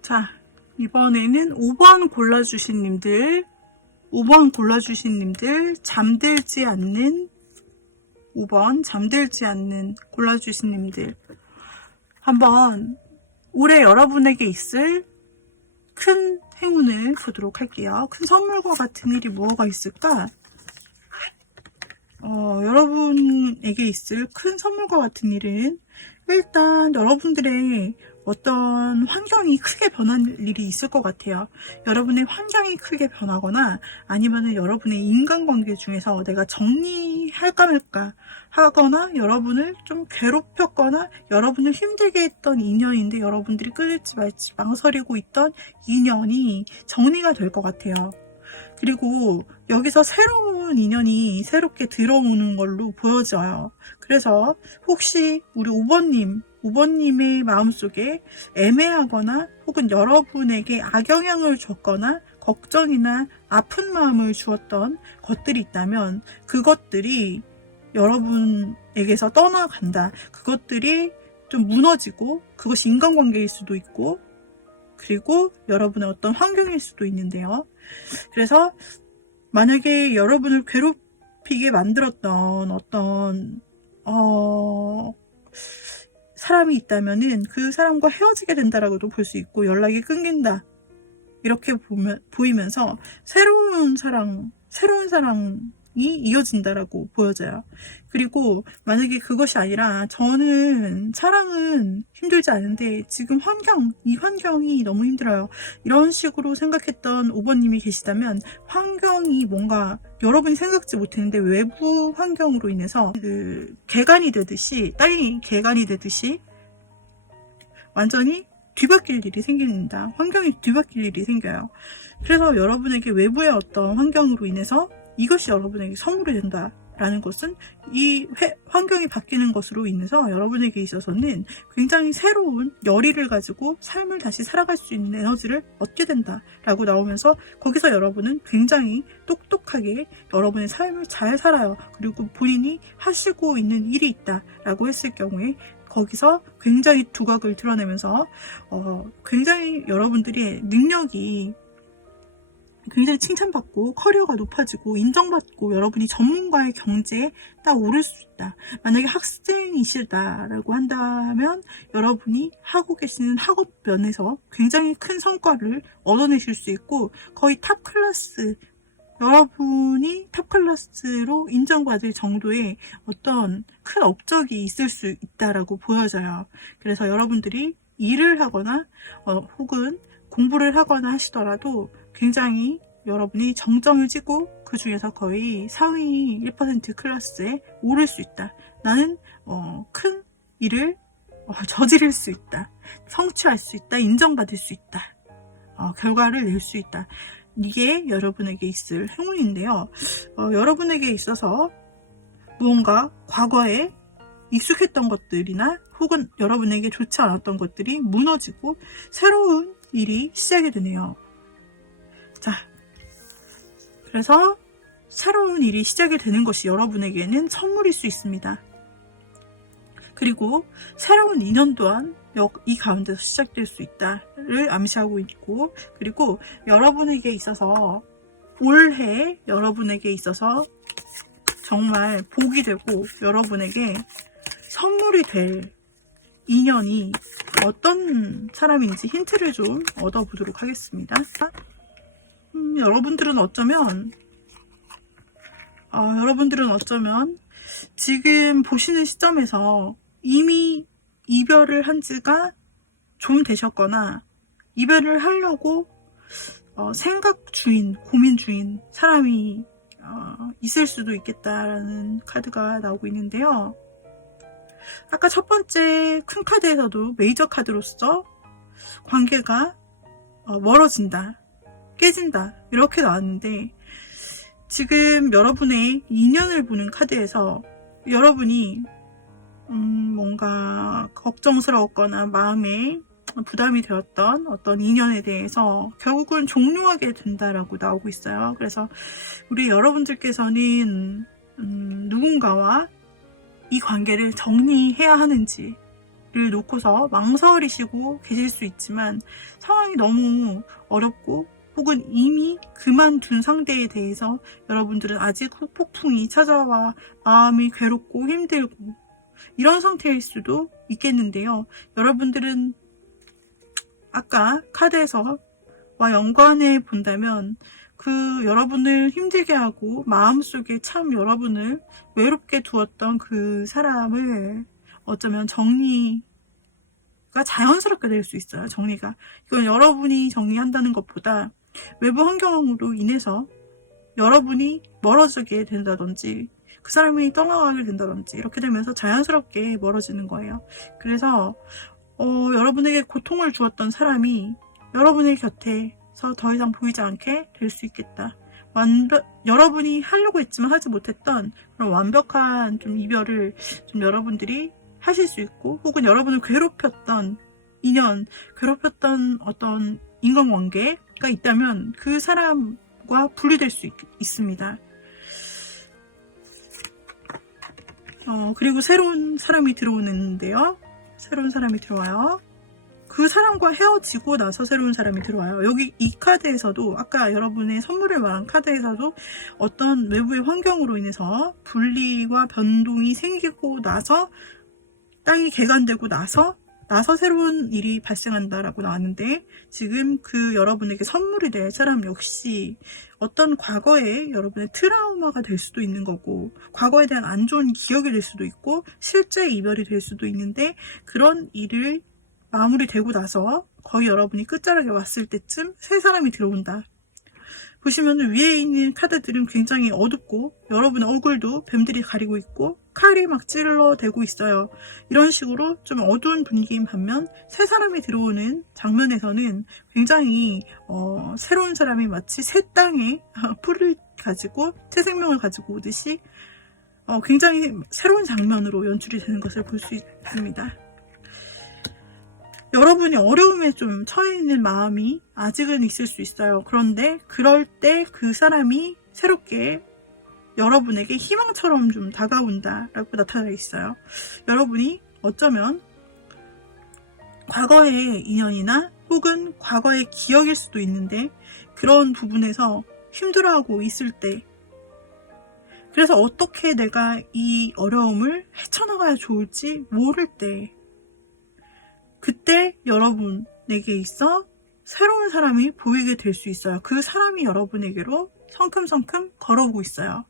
자, 이번에는 5번 골라주신 님들, 5번 골라주신 님들, 잠들지 않는 5번 잠들지 않는 골라주신 님들, 한번 올해 여러분에게 있을 큰 행운을 보도록 할게요. 큰 선물과 같은 일이 뭐가 있을까? 여러분에게 있을 큰 선물과 같은 일은 일단 여러분들의 어떤 환경이 크게 변한 일이 있을 것 같아요. 여러분의 환경이 크게 변하거나 아니면 여러분의 인간관계 중에서 내가 정리할까 말까 하거나 여러분을 좀 괴롭혔거나 여러분을 힘들게 했던 인연인데 여러분들이 끊을지 말지 망설이고 있던 인연이 정리가 될 것 같아요. 그리고 여기서 새로운 인연이 새롭게 들어오는 걸로 보여져요. 그래서 혹시 우리 5번님의 마음속에 애매하거나 혹은 여러분에게 악영향을 줬거나 걱정이나 아픈 마음을 주었던 것들이 있다면 그것들이 여러분에게서 떠나간다. 그것들이 좀 무너지고 그것이 인간관계일 수도 있고 그리고 여러분의 어떤 환경일 수도 있는데요. 그래서 만약에 여러분을 괴롭히게 만들었던 어떤 사람이 있다면은 그 사람과 헤어지게 된다라고도 볼 수 있고 연락이 끊긴다 이렇게 보이면서 새로운 사랑이 이어진다라고 보여져요. 그리고 만약에 그것이 아니라 저는 사랑은 힘들지 않은데 지금 이 환경이 너무 힘들어요. 이런 식으로 생각했던 5번님이 계시다면 환경이 뭔가 여러분이 생각지 못했는데 외부 환경으로 인해서 개간이 되듯이 땅이 개간이 되듯이 완전히 뒤바뀔 일이 생깁니다. 환경이 뒤바뀔 일이 생겨요. 그래서 여러분에게 외부의 어떤 환경으로 인해서 이것이 여러분에게 선물이 된다라는 것은 이 환경이 바뀌는 것으로 인해서 여러분에게 있어서는 굉장히 새로운 열의를 가지고 삶을 다시 살아갈 수 있는 에너지를 얻게 된다라고 나오면서 거기서 여러분은 굉장히 똑똑하게 여러분의 삶을 잘 살아요. 그리고 본인이 하시고 있는 일이 있다라고 했을 경우에 거기서 굉장히 두각을 드러내면서 굉장히 여러분들의 능력이 굉장히 칭찬받고 커리어가 높아지고 인정받고 여러분이 전문가의 경제에 딱 오를 수 있다. 만약에 학생이시다라고 한다면 여러분이 하고 계시는 학업 면에서 굉장히 큰 성과를 얻어내실 수 있고 거의 탑 클래스 여러분이 탑클래스로 인정받을 정도의 어떤 큰 업적이 있을 수 있다라고 보여져요. 그래서 여러분들이 일을 하거나 혹은 공부를 하거나 하시더라도 굉장히 여러분이 정점을 찍고 그 중에서 거의 상위 1% 클래스에 오를 수 있다. 나는 큰 일을 저지를 수 있다. 성취할 수 있다. 인정받을 수 있다. 결과를 낼 수 있다. 이게 여러분에게 있을 행운인데요. 여러분에게 있어서 무언가 과거에 익숙했던 것들이나 혹은 여러분에게 좋지 않았던 것들이 무너지고 새로운 일이 시작이 되네요. 자, 그래서 새로운 일이 시작이 되는 것이 여러분에게는 선물일 수 있습니다. 그리고 새로운 인연 또한 이 가운데서 시작될 수 있다를 암시하고 있고 그리고 여러분에게 있어서 올해 여러분에게 있어서 정말 복이 되고 여러분에게 선물이 될 인연이 어떤 사람인지 힌트를 좀 얻어보도록 하겠습니다. 여러분들은 어쩌면 지금 보시는 시점에서 이미 이별을 한 지가 좀 되셨거나 이별을 하려고 생각 중인, 고민 중인 사람이 있을 수도 있겠다라는 카드가 나오고 있는데요. 아까 첫 번째 큰 카드에서도 메이저 카드로서 관계가 멀어진다, 깨진다 이렇게 나왔는데 지금 여러분의 인연을 보는 카드에서 여러분이 뭔가 걱정스러웠거나 마음에 부담이 되었던 어떤 인연에 대해서 결국은 종료하게 된다라고 나오고 있어요. 그래서 우리 여러분들께서는 누군가와 이 관계를 정리해야 하는지를 놓고서 망설이시고 계실 수 있지만 상황이 너무 어렵고 혹은 이미 그만둔 상대에 대해서 여러분들은 아직 폭풍이 찾아와 마음이 괴롭고 힘들고 이런 상태일 수도 있겠는데요. 여러분들은 아까 카드에서와 연관해 본다면 그 여러분을 힘들게 하고 마음속에 참 여러분을 외롭게 두었던 그 사람을 어쩌면 정리가 자연스럽게 될 수 있어요. 정리가. 이건 여러분이 정리한다는 것보다 외부 환경으로 인해서 여러분이 멀어지게 된다든지 그 사람이 떠나가게 된다든지 이렇게 되면서 자연스럽게 멀어지는 거예요. 그래서 여러분에게 고통을 주었던 사람이 여러분의 곁에서 더 이상 보이지 않게 될 수 있겠다. 여러분이 하려고 했지만 하지 못했던 그런 완벽한 좀 이별을 좀 여러분들이 하실 수 있고, 혹은 여러분을 괴롭혔던 인연, 괴롭혔던 어떤 인간관계가 있다면 그 사람과 분리될 수 있습니다. 그리고 새로운 사람이 들어오는데요. 새로운 사람이 들어와요. 그 사람과 헤어지고 나서 새로운 사람이 들어와요. 여기 이 카드에서도 아까 여러분의 선물을 말한 카드에서도 어떤 외부의 환경으로 인해서 분리와 변동이 생기고 나서 땅이 개간되고 나서 새로운 일이 발생한다라고 나왔는데, 지금 그 여러분에게 선물이 될 사람 역시 어떤 과거에 여러분의 트라우마가 될 수도 있는 거고, 과거에 대한 안 좋은 기억이 될 수도 있고, 실제 이별이 될 수도 있는데, 그런 일을 마무리되고 나서 거의 여러분이 끝자락에 왔을 때쯤 새 사람이 들어온다. 보시면 위에 있는 카드들은 굉장히 어둡고 여러분의 얼굴도 뱀들이 가리고 있고 칼이 막 찔러대고 있어요. 이런 식으로 좀 어두운 분위기인 반면 새 사람이 들어오는 장면에서는 굉장히 새로운 사람이 마치 새 땅에 풀을 가지고 새 생명을 가지고 오듯이 굉장히 새로운 장면으로 연출이 되는 것을 볼 수 있습니다. 여러분이 어려움에 좀 처해 있는 마음이 아직은 있을 수 있어요. 그런데 그럴 때 그 사람이 새롭게 여러분에게 희망처럼 좀 다가온다라고 나타나 있어요. 여러분이 어쩌면 과거의 인연이나 혹은 과거의 기억일 수도 있는데, 그런 부분에서 힘들어하고 있을 때, 그래서 어떻게 내가 이 어려움을 헤쳐나가야 좋을지 모를 때, 그때 여러분에게 있어 새로운 사람이 보이게 될 수 있어요. 그 사람이 여러분에게로 성큼성큼 걸어오고 있어요.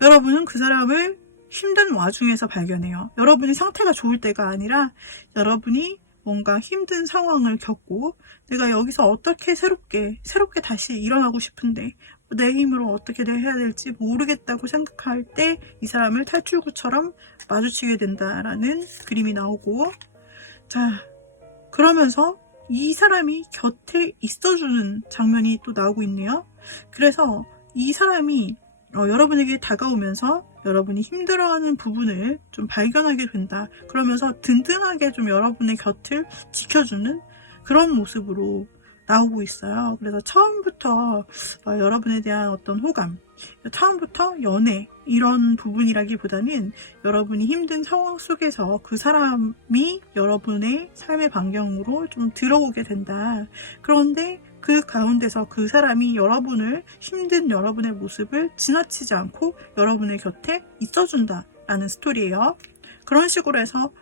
여러분은 그 사람을 힘든 와중에서 발견해요. 여러분이 상태가 좋을 때가 아니라 여러분이 뭔가 힘든 상황을 겪고 내가 여기서 어떻게 새롭게 다시 일어나고 싶은데 내 힘으로 어떻게 해야 될지 모르겠다고 생각할 때 이 사람을 탈출구처럼 마주치게 된다라는 그림이 나오고, 자, 그러면서 이 사람이 곁에 있어주는 장면이 또 나오고 있네요. 그래서 이 사람이 여러분에게 다가오면서 여러분이 힘들어하는 부분을 좀 발견하게 된다. 그러면서 든든하게 좀 여러분의 곁을 지켜주는 그런 모습으로 나오고 있어요. 그래서 처음부터 여러분에 대한 어떤 호감, 처음부터 연애 이런 부분이라기보다는 여러분이 힘든 상황 속에서 그 사람이 여러분의 삶의 반경으로 좀 들어오게 된다. 그런데 그 가운데서 그 사람이 여러분을, 힘든 여러분의 모습을 지나치지 않고 여러분의 곁에 있어준다라는 스토리예요. 그런 식으로 해서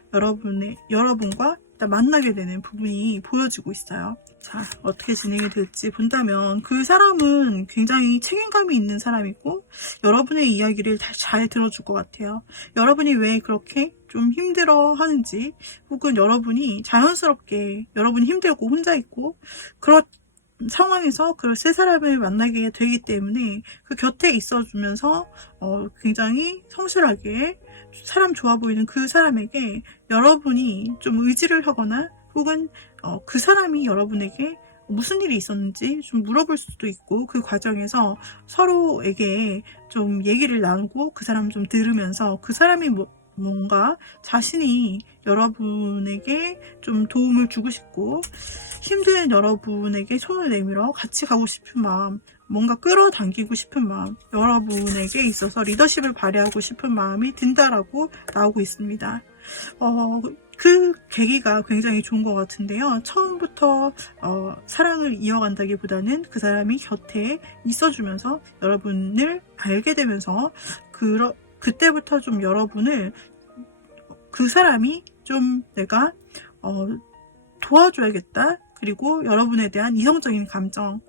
여러분과 만나게 되는 부분이 보여지고 있어요. 자, 어떻게 진행이 될지 본다면 그 사람은 굉장히 책임감이 있는 사람이고 여러분의 이야기를 잘 들어줄 것 같아요. 여러분이 왜 그렇게 좀 힘들어 하는지, 혹은 여러분이 자연스럽게 여러분이 힘들고 혼자 있고 그런 상황에서 그 새 사람을 만나게 되기 때문에 그 곁에 있어주면서 굉장히 성실하게 사람 좋아 보이는 그 사람에게 여러분이 좀 의지를 하거나 혹은 그 사람이 여러분에게 무슨 일이 있었는지 좀 물어볼 수도 있고, 그 과정에서 서로에게 좀 얘기를 나누고 그 사람 좀 들으면서 그 사람이 뭔가 자신이 여러분에게 좀 도움을 주고 싶고 힘든 여러분에게 손을 내밀어 같이 가고 싶은 마음, 뭔가 끌어당기고 싶은 마음, 여러분에게 있어서 리더십을 발휘하고 싶은 마음이 든다라고 나오고 있습니다. 그 계기가 굉장히 좋은 것 같은데요. 처음부터 사랑을 이어간다기보다는 그 사람이 곁에 있어주면서 여러분을 알게 되면서 그때부터 좀 여러분을 그 사람이 좀 내가 도와줘야겠다. 그리고 여러분에 대한 이성적인 감정이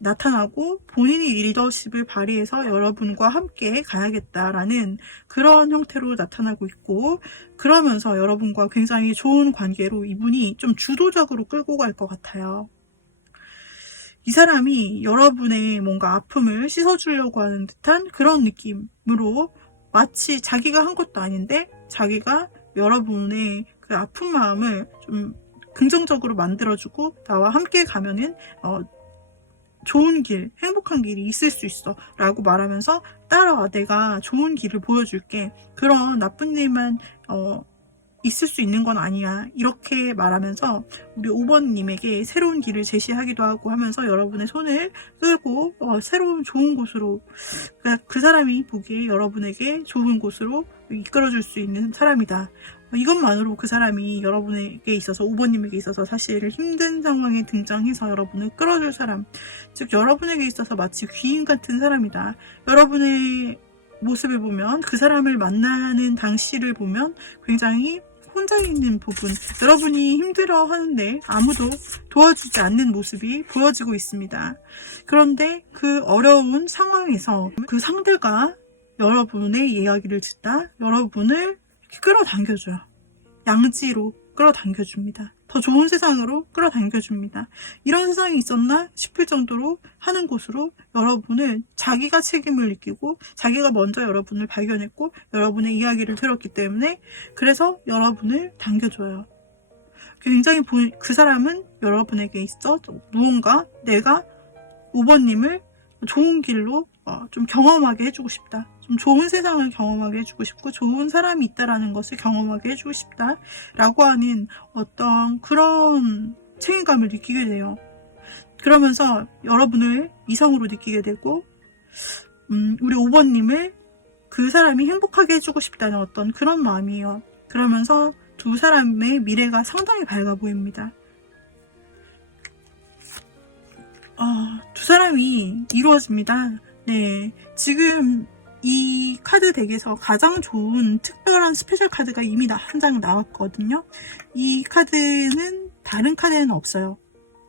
나타나고 본인이 리더십을 발휘해서 여러분과 함께 가야겠다라는 그런 형태로 나타나고 있고, 그러면서 여러분과 굉장히 좋은 관계로 이분이 좀 주도적으로 끌고 갈 것 같아요. 이 사람이 여러분의 뭔가 아픔을 씻어주려고 하는 듯한 그런 느낌으로 마치 자기가 한 것도 아닌데 자기가 여러분의 그 아픈 마음을 좀 긍정적으로 만들어주고 나와 함께 가면은 좋은 길, 행복한 길이 있을 수 있어 라고 말하면서 따라와, 내가 좋은 길을 보여줄게, 그런 나쁜 일만 있을 수 있는 건 아니야, 이렇게 말하면서 우리 5번님에게 새로운 길을 제시하기도 하고 하면서 여러분의 손을 끌고 새로운 좋은 곳으로, 그러니까 그 사람이 보기에 여러분에게 좋은 곳으로 이끌어줄 수 있는 사람이다. 이것만으로 그 사람이 여러분에게 있어서, 5번님에게 있어서 사실 힘든 상황에 등장해서 여러분을 끌어줄 사람, 즉 여러분에게 있어서 마치 귀인 같은 사람이다. 여러분의 모습을 보면, 그 사람을 만나는 당시를 보면 굉장히 혼자 있는 부분, 여러분이 힘들어 하는데 아무도 도와주지 않는 모습이 보여지고 있습니다. 그런데 그 어려운 상황에서 그 상대가 여러분의 이야기를 듣다 여러분을 끌어당겨줘요. 양지로 끌어당겨줍니다. 더 좋은 세상으로 끌어당겨줍니다. 이런 세상이 있었나 싶을 정도로 하는 곳으로 여러분을, 자기가 책임을 느끼고 자기가 먼저 여러분을 발견했고 여러분의 이야기를 들었기 때문에, 그래서 여러분을 당겨줘요. 굉장히 그 사람은 여러분에게 있어 무언가 내가 5번님을 좋은 길로 좀 경험하게 해주고 싶다, 좀 좋은 세상을 경험하게 해주고 싶고 좋은 사람이 있다라는 것을 경험하게 해주고 싶다 라고 하는 어떤 그런 책임감을 느끼게 돼요. 그러면서 여러분을 이성으로 느끼게 되고 우리 5번님을 그 사람이 행복하게 해주고 싶다는 어떤 그런 마음이에요. 그러면서 두 사람의 미래가 상당히 밝아 보입니다. 두 사람이 이루어집니다. 네, 지금 이 카드 덱에서 가장 좋은 특별한 스페셜 카드가 이미 한 장 나왔거든요. 이 카드는 다른 카드에는 없어요.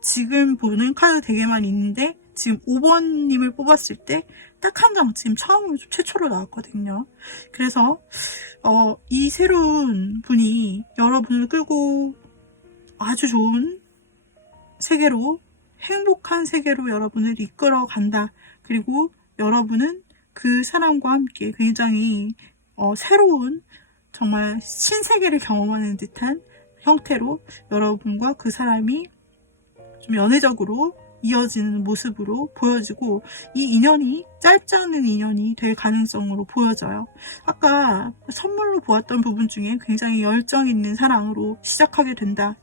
지금 보는 카드 덱에만 있는데 지금 5번님을 뽑았을 때 딱 한 장 지금 처음으로 최초로 나왔거든요. 그래서 이 새로운 분이 여러분을 끌고 아주 좋은 세계로, 행복한 세계로 여러분을 이끌어 간다. 그리고 여러분은 그 사람과 함께 굉장히 새로운, 정말 신세계를 경험하는 듯한 형태로 여러분과 그 사람이 좀 연애적으로 이어지는 모습으로 보여지고, 이 인연이 짧지 않은 인연이 될 가능성으로 보여져요. 아까 선물로 보았던 부분 중에 굉장히 열정 있는 사랑으로 시작하게 된다.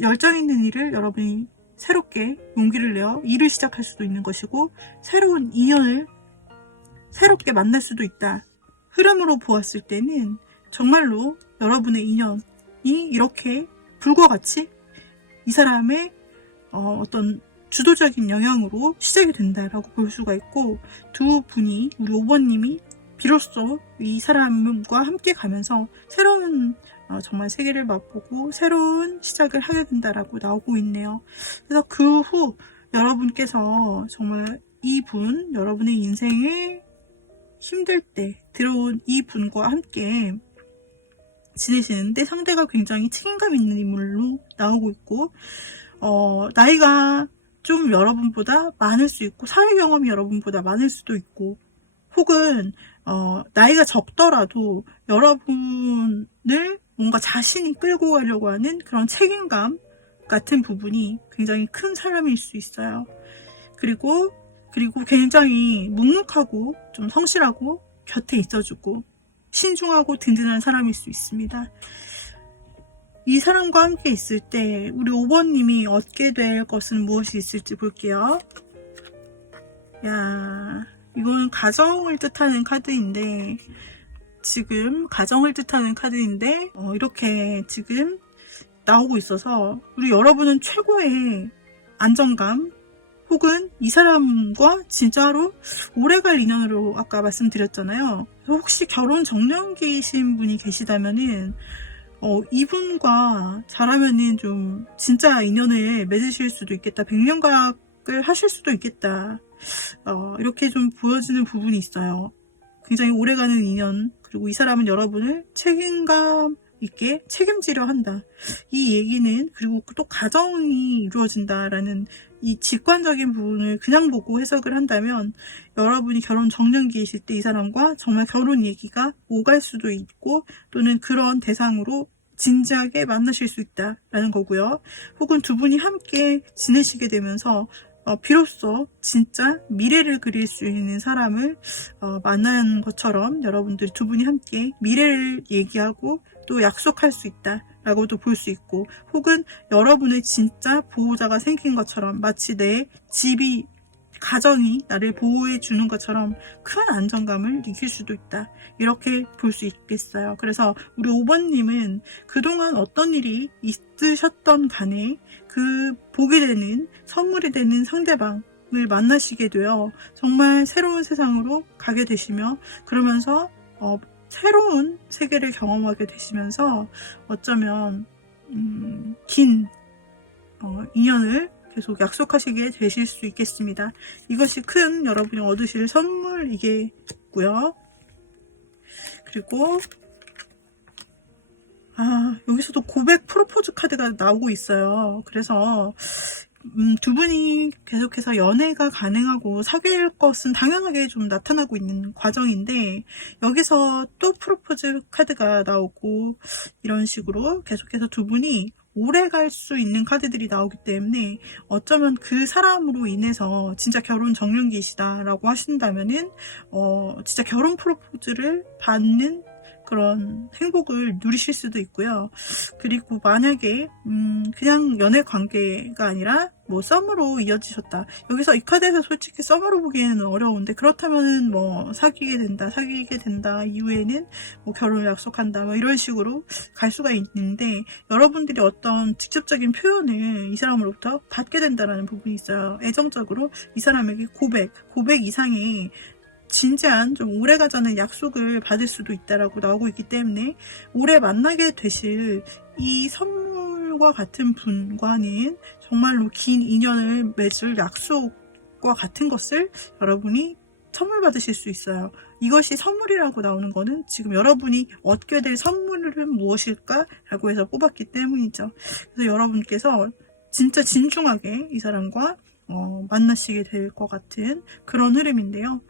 열정 있는 일을 여러분이 새롭게 용기를 내어 일을 시작할 수도 있는 것이고, 새로운 인연을 새롭게 만날 수도 있다. 흐름으로 보았을 때는 정말로 여러분의 인연이 이렇게 불과 같이 이 사람의 어떤 주도적인 영향으로 시작이 된다라고 볼 수가 있고, 두 분이, 우리 5번님이 비로소 이 사람과 함께 가면서 새로운 정말 세계를 맛보고 새로운 시작을 하게 된다라고 나오고 있네요. 그래서 그 후 여러분께서 정말 이분, 여러분의 인생에 힘들 때 들어온 이 분과 함께 지내시는데 상대가 굉장히 책임감 있는 인물로 나오고 있고, 나이가 좀 여러분보다 많을 수 있고, 사회 경험이 여러분보다 많을 수도 있고, 혹은 나이가 적더라도 여러분을 뭔가 자신이 끌고 가려고 하는 그런 책임감 같은 부분이 굉장히 큰 사람일 수 있어요. 그리고 굉장히 묵묵하고 좀 성실하고 곁에 있어주고 신중하고 든든한 사람일 수 있습니다. 이 사람과 함께 있을 때 우리 5번님이 얻게 될 것은 무엇이 있을지 볼게요. 야, 이건 가정을 뜻하는 카드인데, 지금 가정을 뜻하는 카드인데 이렇게 지금 나오고 있어서 우리 여러분은 최고의 안정감, 혹은 이 사람과 진짜로 오래갈 인연으로 아까 말씀드렸잖아요. 혹시 결혼 정년기이신 분이 계시다면은 이분과 잘하면은 좀 진짜 인연을 맺으실 수도 있겠다. 백년각을 하실 수도 있겠다. 이렇게 좀 보여지는 부분이 있어요. 굉장히 오래가는 인연, 그리고 이 사람은 여러분을 책임감 있게 책임지려 한다. 이 얘기는, 그리고 또 가정이 이루어진다라는 이 직관적인 부분을 그냥 보고 해석을 한다면 여러분이 결혼 정년기이실 때 이 사람과 정말 결혼 얘기가 오갈 수도 있고, 또는 그런 대상으로 진지하게 만나실 수 있다라는 거고요. 혹은 두 분이 함께 지내시게 되면서 비로소 진짜 미래를 그릴 수 있는 사람을 만난 것처럼 여러분들이 두 분이 함께 미래를 얘기하고 또 약속할 수 있다라고도 볼 수 있고, 혹은 여러분의 진짜 보호자가 생긴 것처럼 마치 내 집이, 가정이 나를 보호해 주는 것처럼 큰 안정감을 느낄 수도 있다. 이렇게 볼 수 있겠어요. 그래서 우리 5번님은 그동안 어떤 일이 있으셨던 간에 그 복이 되는, 선물이 되는 상대방을 만나시게 되어 정말 새로운 세상으로 가게 되시며, 그러면서 새로운 세계를 경험하게 되시면서 어쩌면 긴 인연을 계속 약속하시게 되실 수 있겠습니다. 이것이 큰 여러분이 얻으실 선물이겠고요. 그리고 여기서도 고백 프로포즈 카드가 나오고 있어요. 그래서 두 분이 계속해서 연애가 가능하고 사귈 것은 당연하게 좀 나타나고 있는 과정인데, 여기서 또 프로포즈 카드가 나오고 이런 식으로 계속해서 두 분이 오래 갈 수 있는 카드들이 나오기 때문에 어쩌면 그 사람으로 인해서 진짜 결혼 정년기시다라고 하신다면은 진짜 결혼 프로포즈를 받는 그런 행복을 누리실 수도 있고요. 그리고 만약에 그냥 연애 관계가 아니라 뭐 썸으로 이어지셨다. 여기서 이 카드에서 솔직히 썸으로 보기에는 어려운데, 그렇다면 뭐 사귀게 된다 이후에는 뭐 결혼을 약속한다, 뭐 이런 식으로 갈 수가 있는데, 여러분들이 어떤 직접적인 표현을 이 사람으로부터 받게 된다는 부분이 있어요. 애정적으로 이 사람에게 고백 이상의 진지한 좀 오래가자는 약속을 받을 수도 있다라고 나오고 있기 때문에, 오래 만나게 되실 이 선물과 같은 분과는 정말로 긴 인연을 맺을 약속과 같은 것을 여러분이 선물 받으실 수 있어요. 이것이 선물이라고 나오는 거는 지금 여러분이 얻게 될 선물은 무엇일까? 라고 해서 뽑았기 때문이죠. 그래서 여러분께서 진짜 진중하게 이 사람과 만나시게 될 것 같은 그런 흐름인데요.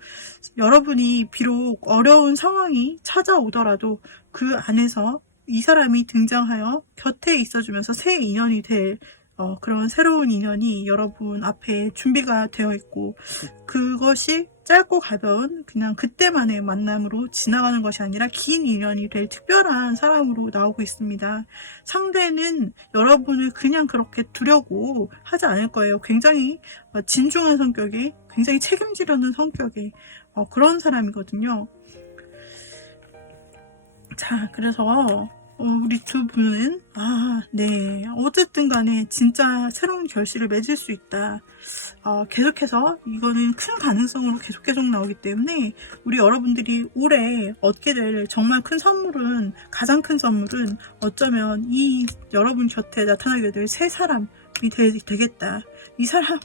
여러분이 비록 어려운 상황이 찾아오더라도 그 안에서 이 사람이 등장하여 곁에 있어주면서 새 인연이 될 그런 새로운 인연이 여러분 앞에 준비가 되어 있고, 그것이 짧고 가벼운 그냥 그때만의 만남으로 지나가는 것이 아니라 긴 인연이 될 특별한 사람으로 나오고 있습니다. 상대는 여러분을 그냥 그렇게 두려고 하지 않을 거예요. 굉장히 진중한 성격의, 굉장히 책임지려는 성격의 그런 사람이거든요. 자, 그래서 우리 두 분은 네, 어쨌든 간에 진짜 새로운 결실을 맺을 수 있다. 계속해서 이거는 큰 가능성으로 계속 나오기 때문에 우리 여러분들이 올해 얻게 될 정말 큰 선물은, 가장 큰 선물은 어쩌면 이 여러분 곁에 나타나게 될 새 사람이 되겠다. 이 사람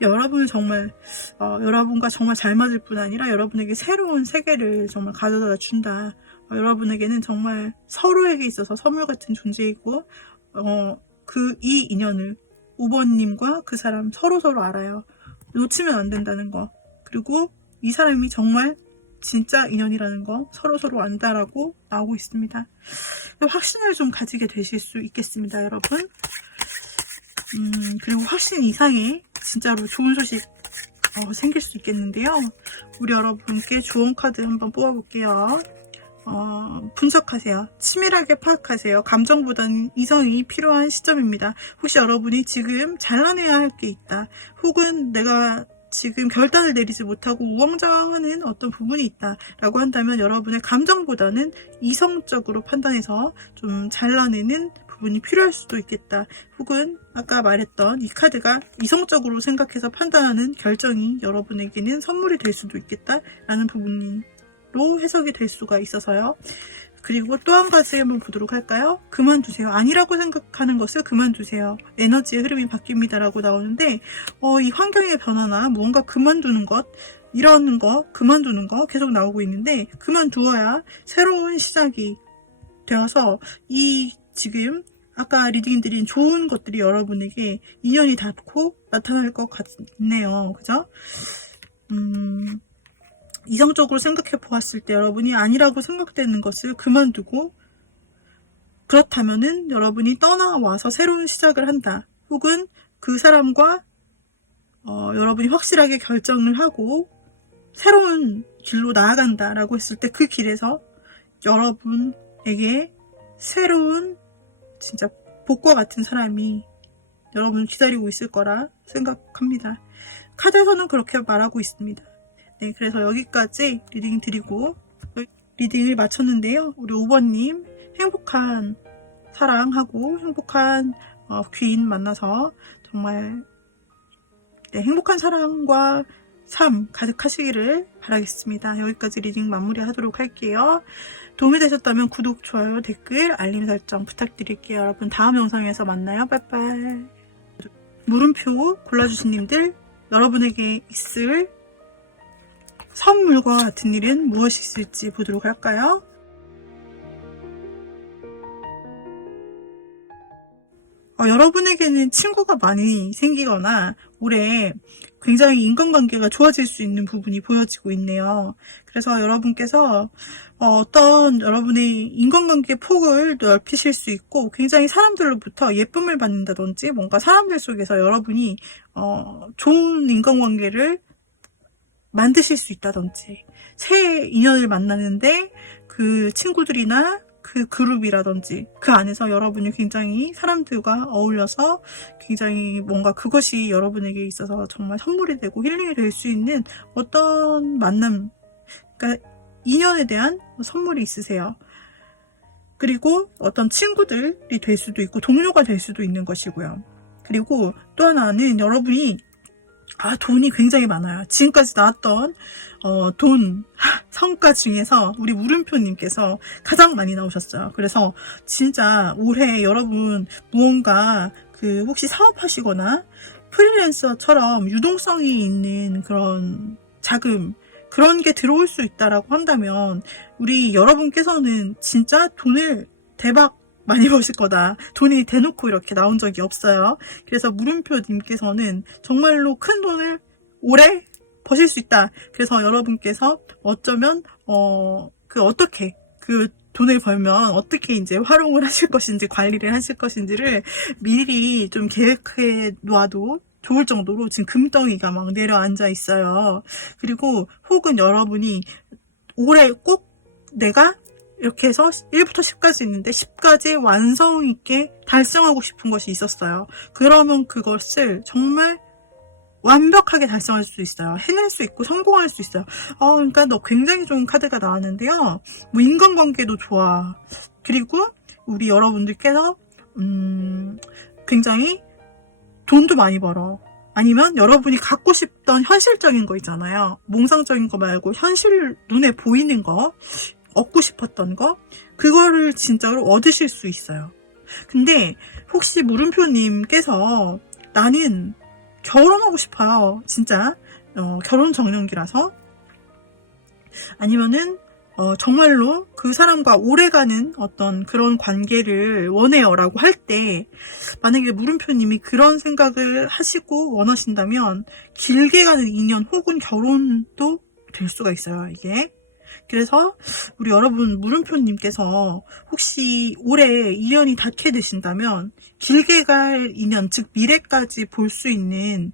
여러분을 정말 여러분과 정말 잘 맞을 뿐 아니라 여러분에게 새로운 세계를 정말 가져다 준다. 여러분에게는 정말 서로에게 있어서 선물 같은 존재이고, 이 인연을 5번님과 그 사람 서로 알아요. 놓치면 안 된다는 거, 그리고 이 사람이 정말 진짜 인연이라는 거 서로 안다라고 나오고 있습니다. 확신을 좀 가지게 되실 수 있겠습니다, 여러분. 그리고 확신 이상의 진짜로 좋은 소식 생길 수 있겠는데요. 우리 여러분께 좋은 카드 한번 뽑아볼게요. 분석하세요. 치밀하게 파악하세요. 감정보다는 이성이 필요한 시점입니다. 혹시 여러분이 지금 잘라내야 할 게 있다. 혹은 내가 지금 결단을 내리지 못하고 우왕좌왕하는 어떤 부분이 있다라고 한다면 여러분의 감정보다는 이성적으로 판단해서 좀 잘라내는 부분이 필요할 수도 있겠다. 혹은 아까 말했던 이 카드가 이성적으로 생각해서 판단하는 결정이 여러분에게는 선물이 될 수도 있겠다라는 부분으로 해석이 될 수가 있어서요. 그리고 또 한 가지 한번 보도록 할까요? 그만두세요. 아니라고 생각하는 것을 그만두세요. 에너지의 흐름이 바뀝니다 라고 나오는데 이 환경의 변화나 무언가 그만두는 것, 이런 거, 그만두는 거 계속 나오고 있는데 같두어야 새로운 시작이 되어서 이 지금 아까 리딩 드린 좋은 것들이 여러분에게 인연이 닿고 나타날 것 같네요. 그죠? 이성적으로 생각해 보았을 때 여러분이 아니라고 생각되는 것을 그만두고, 그렇다면은 여러분이 떠나와서 새로운 시작을 한다. 혹은 그 사람과 여러분이 확실하게 결정을 하고 새로운 길로 나아간다라고 했을 때 그 길에서 여러분에게 새로운 진짜 복과 같은 사람이 여러분을 기다리고 있을 거라 생각합니다. 카드에서는 그렇게 말하고 있습니다. 네, 그래서 여기까지 리딩 드리고 리딩을 마쳤는데요. 우리 5번님 행복한 사랑하고 행복한 귀인 만나서 정말 행복한 사랑과 삶 가득하시기를 바라겠습니다. 여기까지 리딩 마무리하도록 할게요. 도움이 되셨다면 구독, 좋아요, 댓글, 알림 설정 부탁드릴게요. 여러분 다음 영상에서 만나요. 빠이빠이. 물음표 골라주신 님들, 여러분에게 있을 선물과 같은 일은 무엇이 있을지 보도록 할까요? 여러분에게는 친구가 많이 생기거나 올해 굉장히 인간관계가 좋아질 수 있는 부분이 보여지고 있네요. 그래서 여러분께서 어떤 여러분의 인간관계 폭을 넓히실 수 있고, 굉장히 사람들로부터 예쁨을 받는다든지 뭔가 사람들 속에서 여러분이 좋은 인간관계를 만드실 수 있다든지, 새 인연을 만나는데 그 친구들이나 그 그룹이라든지 그 안에서 여러분이 굉장히 사람들과 어울려서 굉장히 뭔가 그것이 여러분에게 있어서 정말 선물이 되고 힐링이 될 수 있는 어떤 만남, 그러니까 인연에 대한 선물이 있으세요. 그리고 어떤 친구들이 될 수도 있고 동료가 될 수도 있는 것이고요. 그리고 또 하나는 여러분이 돈이 굉장히 많아요. 지금까지 나왔던 돈 성과 중에서 우리 물음표님께서 가장 많이 나오셨어요. 그래서 진짜 올해 여러분 무언가 혹시 사업하시거나 프리랜서처럼 유동성이 있는 그런 자금, 그런 게 들어올 수 있다라고 한다면 우리 여러분께서는 진짜 돈을 대박 많이 버실 거다. 돈이 대놓고 이렇게 나온 적이 없어요. 그래서 물음표님께서는 정말로 큰 돈을 오래 버실 수 있다. 그래서 여러분께서 어쩌면 어떻게 그 돈을 벌면 어떻게 이제 활용을 하실 것인지, 관리를 하실 것인지를 미리 좀 계획해 놓아도 좋을 정도로 지금 금덩이가 막 내려앉아 있어요. 그리고 혹은 여러분이 올해 꼭 내가 이렇게 해서 1부터 10까지 있는데 10까지 완성 있게 달성하고 싶은 것이 있었어요. 그러면 그것을 정말 완벽하게 달성할 수 있어요. 해낼 수 있고 성공할 수 있어요. 그러니까 굉장히 좋은 카드가 나왔는데요. 뭐 인간관계도 좋아. 그리고 우리 여러분들께서 굉장히 돈도 많이 벌어. 아니면 여러분이 갖고 싶던 현실적인 거 있잖아요. 몽상적인 거 말고 현실 눈에 보이는 거, 얻고 싶었던 거, 그거를 진짜로 얻으실 수 있어요. 근데 혹시 물음표님께서 나는 결혼하고 싶어요. 진짜 결혼 정년기라서, 아니면은 정말로 그 사람과 오래가는 어떤 그런 관계를 원해요 라고 할 때, 만약에 물음표님이 그런 생각을 하시고 원하신다면 길게 가는 인연 혹은 결혼도 될 수가 있어요, 이게. 그래서 우리 여러분 물음표님께서 혹시 올해 인연이 닿게 되신다면 길게 갈 인연, 즉 미래까지 볼 수 있는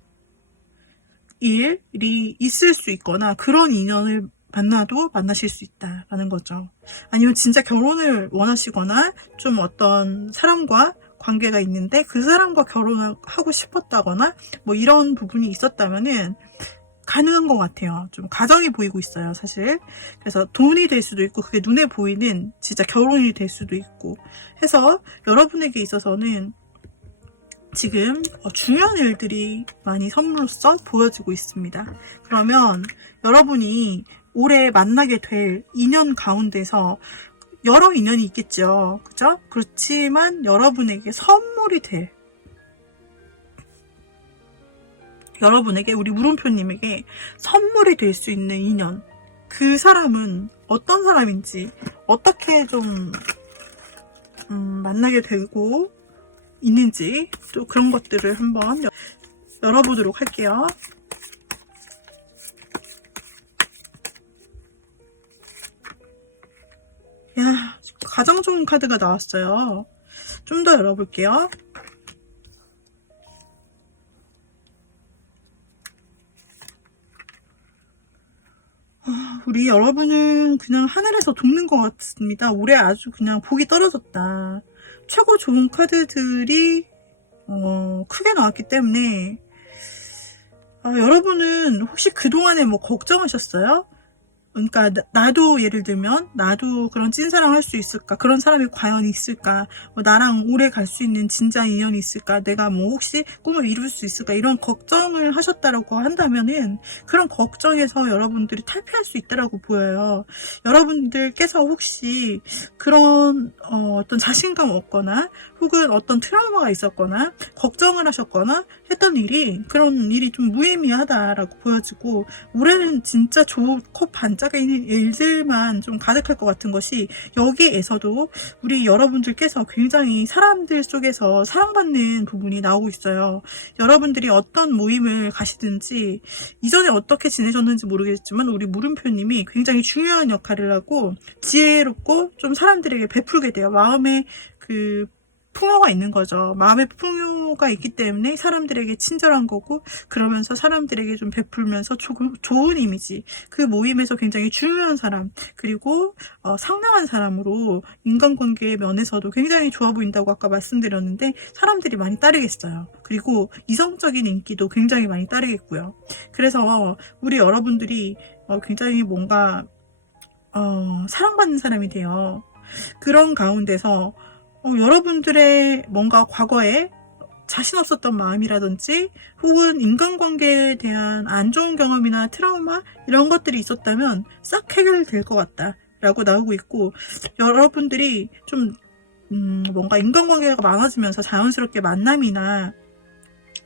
일이 있을 수 있거나 그런 인연을 만나도 만나실 수 있다라는 거죠. 아니면 진짜 결혼을 원하시거나 좀 어떤 사람과 관계가 있는데 그 사람과 결혼을 하고 싶었다거나 뭐 이런 부분이 있었다면은 가능한 것 같아요. 좀 가정이 보이고 있어요, 사실. 그래서 돈이 될 수도 있고 그게 눈에 보이는 진짜 결혼이 될 수도 있고 해서 여러분에게 있어서는 지금 중요한 일들이 많이 선물로서 보여지고 있습니다. 그러면 여러분이 올해 만나게 될 인연 가운데서 여러 인연이 있겠죠. 그죠? 그렇지만 여러분에게 선물이 될, 여러분에게, 우리 물음표님에게 선물이 될 수 있는 인연. 그 사람은 어떤 사람인지, 어떻게 좀, 만나게 되고 있는지, 또 그런 것들을 한번 열어보도록 할게요. 야, 가장 좋은 카드가 나왔어요. 좀 더 열어볼게요. 우리 여러분은 그냥 하늘에서 돕는 것 같습니다. 올해 아주 그냥 복이 떨어졌다. 최고 좋은 카드들이 크게 나왔기 때문에 여러분은 혹시 그동안에 뭐 걱정하셨어요? 그러니까 나도 예를 들면 나도 그런 찐사랑 할 수 있을까? 그런 사람이 과연 있을까? 뭐 나랑 오래 갈 수 있는 진짜 인연이 있을까? 내가 뭐 혹시 꿈을 이룰 수 있을까? 이런 걱정을 하셨다라고 한다면은 그런 걱정에서 여러분들이 탈피할 수 있다라고 보여요. 여러분들께서 혹시 그런 어떤 자신감 없거나 혹은 어떤 트라우마가 있었거나 걱정을 하셨거나 했던 일이, 그런 일이 좀 무의미하다라고 보여지고 올해는 진짜 좋고 반짝이는 일들만 좀 가득할 것 같은 것이, 여기에서도 우리 여러분들께서 굉장히 사람들 속에서 사랑받는 부분이 나오고 있어요. 여러분들이 어떤 모임을 가시든지 이전에 어떻게 지내셨는지 모르겠지만 우리 물음표님이 굉장히 중요한 역할을 하고 지혜롭고 좀 사람들에게 베풀게 돼요. 마음에 그 풍요가 있는 거죠. 마음의 풍요가 있기 때문에 사람들에게 친절한 거고, 그러면서 사람들에게 좀 베풀면서 좋은 이미지, 그 모임에서 굉장히 중요한 사람, 그리고 상냥한 사람으로 인간관계의 면에서도 굉장히 좋아 보인다고 아까 말씀드렸는데 사람들이 많이 따르겠어요. 그리고 이성적인 인기도 굉장히 많이 따르겠고요. 그래서 우리 여러분들이 굉장히 뭔가 사랑받는 사람이 돼요. 그런 가운데서 여러분들의 뭔가 과거에 자신 없었던 마음이라든지 혹은 인간관계에 대한 안 좋은 경험이나 트라우마 이런 것들이 있었다면 싹 해결될 것 같다 라고 나오고 있고, 여러분들이 좀 뭔가 인간관계가 많아지면서 자연스럽게 만남이나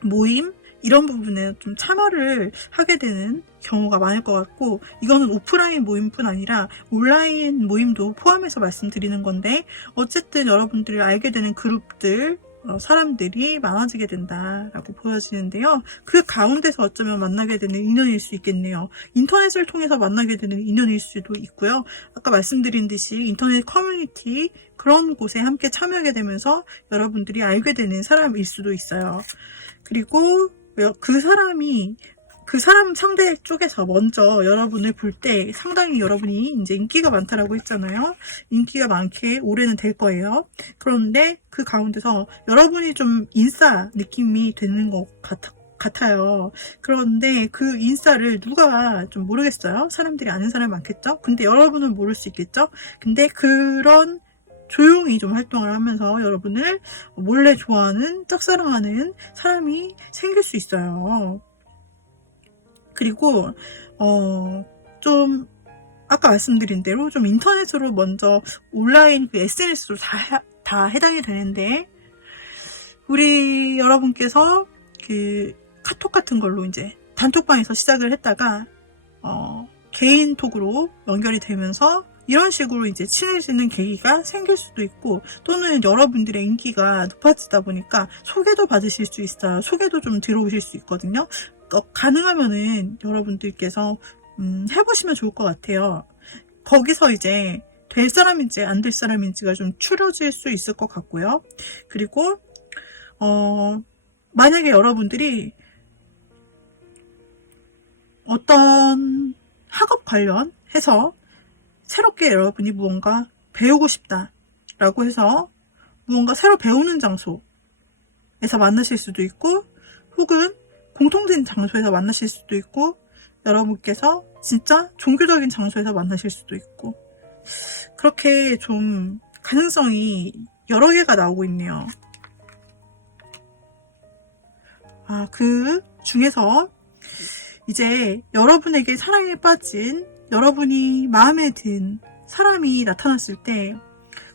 모임 이런 부분에 좀 참여를 하게 되는 경우가 많을 것 같고, 이거는 오프라인 모임뿐 아니라 온라인 모임도 포함해서 말씀드리는 건데, 어쨌든 여러분들이 알게 되는 그룹들, 사람들이 많아지게 된다라고 보여지는데요. 그 가운데서 어쩌면 만나게 되는 인연일 수 있겠네요. 인터넷을 통해서 만나게 되는 인연일 수도 있고요. 아까 말씀드린 듯이 인터넷 커뮤니티 그런 곳에 함께 참여하게 되면서 여러분들이 알게 되는 사람일 수도 있어요. 그리고 그 사람 상대 쪽에서 먼저 여러분을 볼 때 상당히 여러분이 이제 인기가 많다라고 했잖아요. 인기가 많게 올해는 될 거예요. 그런데 그 가운데서 여러분이 좀 인싸 느낌이 되는 것 같아요. 그런데 그 인싸를 누가 좀 모르겠어요. 사람들이 아는 사람이 많겠죠? 근데 여러분은 모를 수 있겠죠? 근데 그런 조용히 좀 활동을 하면서 여러분을 몰래 좋아하는, 짝사랑하는 사람이 생길 수 있어요. 그리고 좀 아까 말씀드린 대로 좀 인터넷으로 먼저 온라인 그 SNS로 다 해당이 되는데, 우리 여러분께서 그 카톡 같은 걸로 이제 단톡방에서 시작을 했다가 개인톡으로 연결이 되면서 이런 식으로 이제 친해지는 계기가 생길 수도 있고, 또는 여러분들의 인기가 높아지다 보니까 소개도 받으실 수 있어요. 소개도 좀 들어오실 수 있거든요. 가능하면은 여러분들께서 해보시면 좋을 것 같아요. 거기서 이제 될 사람인지 안 될 사람인지가 좀 추려질 수 있을 것 같고요. 그리고 만약에 여러분들이 어떤 학업 관련 해서 새롭게 여러분이 무언가 배우고 싶다 라고 해서 무언가 새로 배우는 장소에서 만나실 수도 있고, 혹은 공통된 장소에서 만나실 수도 있고, 여러분께서 진짜 종교적인 장소에서 만나실 수도 있고, 그렇게 좀 가능성이 여러 개가 나오고 있네요. 그 중에서 이제 여러분에게 사랑에 빠진, 여러분이 마음에 든 사람이 나타났을 때,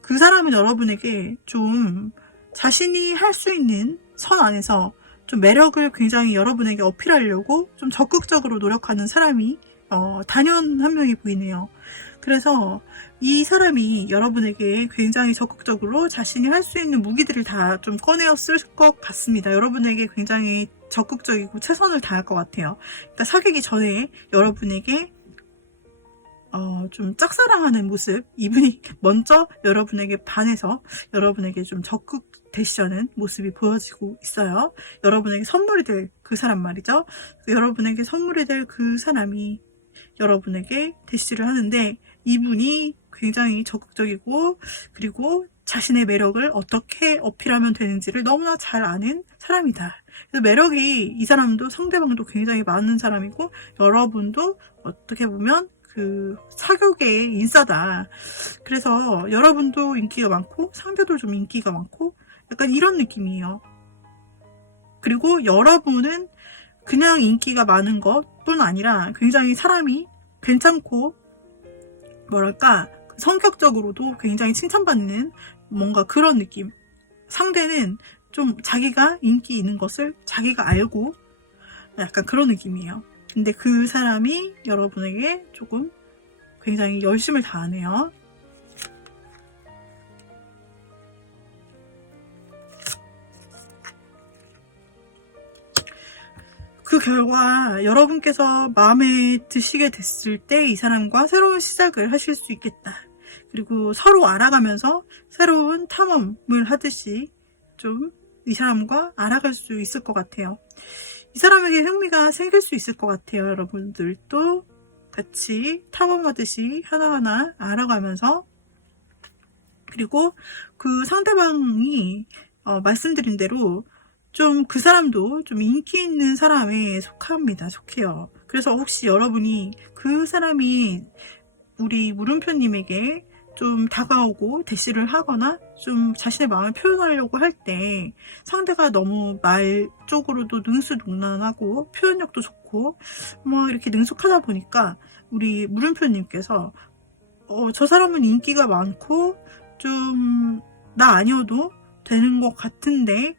그 사람은 여러분에게 좀 자신이 할 수 있는 선 안에서 좀 매력을 굉장히 여러분에게 어필하려고 좀 적극적으로 노력하는 사람이 단연 한 명이 보이네요. 그래서 이 사람이 여러분에게 굉장히 적극적으로 자신이 할 수 있는 무기들을 다 좀 꺼내었을 것 같습니다. 여러분에게 굉장히 적극적이고 최선을 다할 것 같아요. 그러니까 사귀기 전에 여러분에게 좀 짝사랑하는 모습, 이분이 먼저 여러분에게 반해서 여러분에게 좀 적극되시려는 모습이 보여지고 있어요. 여러분에게 선물이 될 그 사람 말이죠. 여러분에게 선물이 될 그 사람이 여러분에게 대시를 하는데, 이분이 굉장히 적극적이고, 그리고 자신의 매력을 어떻게 어필하면 되는지를 너무나 잘 아는 사람이다. 그래서 매력이, 이 사람도 상대방도 굉장히 많은 사람이고, 여러분도 어떻게 보면 그 사교계의 인싸다. 그래서 여러분도 인기가 많고 상대도 좀 인기가 많고 약간 이런 느낌이에요. 그리고 여러분은 그냥 인기가 많은 것뿐 아니라 굉장히 사람이 괜찮고, 뭐랄까, 성격적으로도 굉장히 칭찬받는 뭔가 그런 느낌. 상대는 좀 자기가 인기 있는 것을 자기가 알고 약간 그런 느낌이에요. 근데 그 사람이 여러분에게 조금 굉장히 열심을 다하네요. 그 결과 여러분께서 마음에 드시게 됐을 때 이 사람과 새로운 시작을 하실 수 있겠다. 그리고 서로 알아가면서 새로운 탐험을 하듯이 좀 이 사람과 알아갈 수 있을 것 같아요. 이 사람에게 흥미가 생길 수 있을 것 같아요. 여러분들도 같이 탐험하듯이 하나하나 알아가면서, 그리고 그 상대방이 말씀드린 대로 좀 그 사람도 좀 인기 있는 사람에 속해요. 그래서 혹시 여러분이 그 사람이 우리 물음표님에게 좀 다가오고 대시를 하거나 좀 자신의 마음을 표현하려고 할 때 상대가 너무 말 쪽으로도 능수능란하고 표현력도 좋고 뭐 이렇게 능숙하다 보니까 우리 물음표님께서 저 사람은 인기가 많고 좀 나 아니어도 되는 것 같은데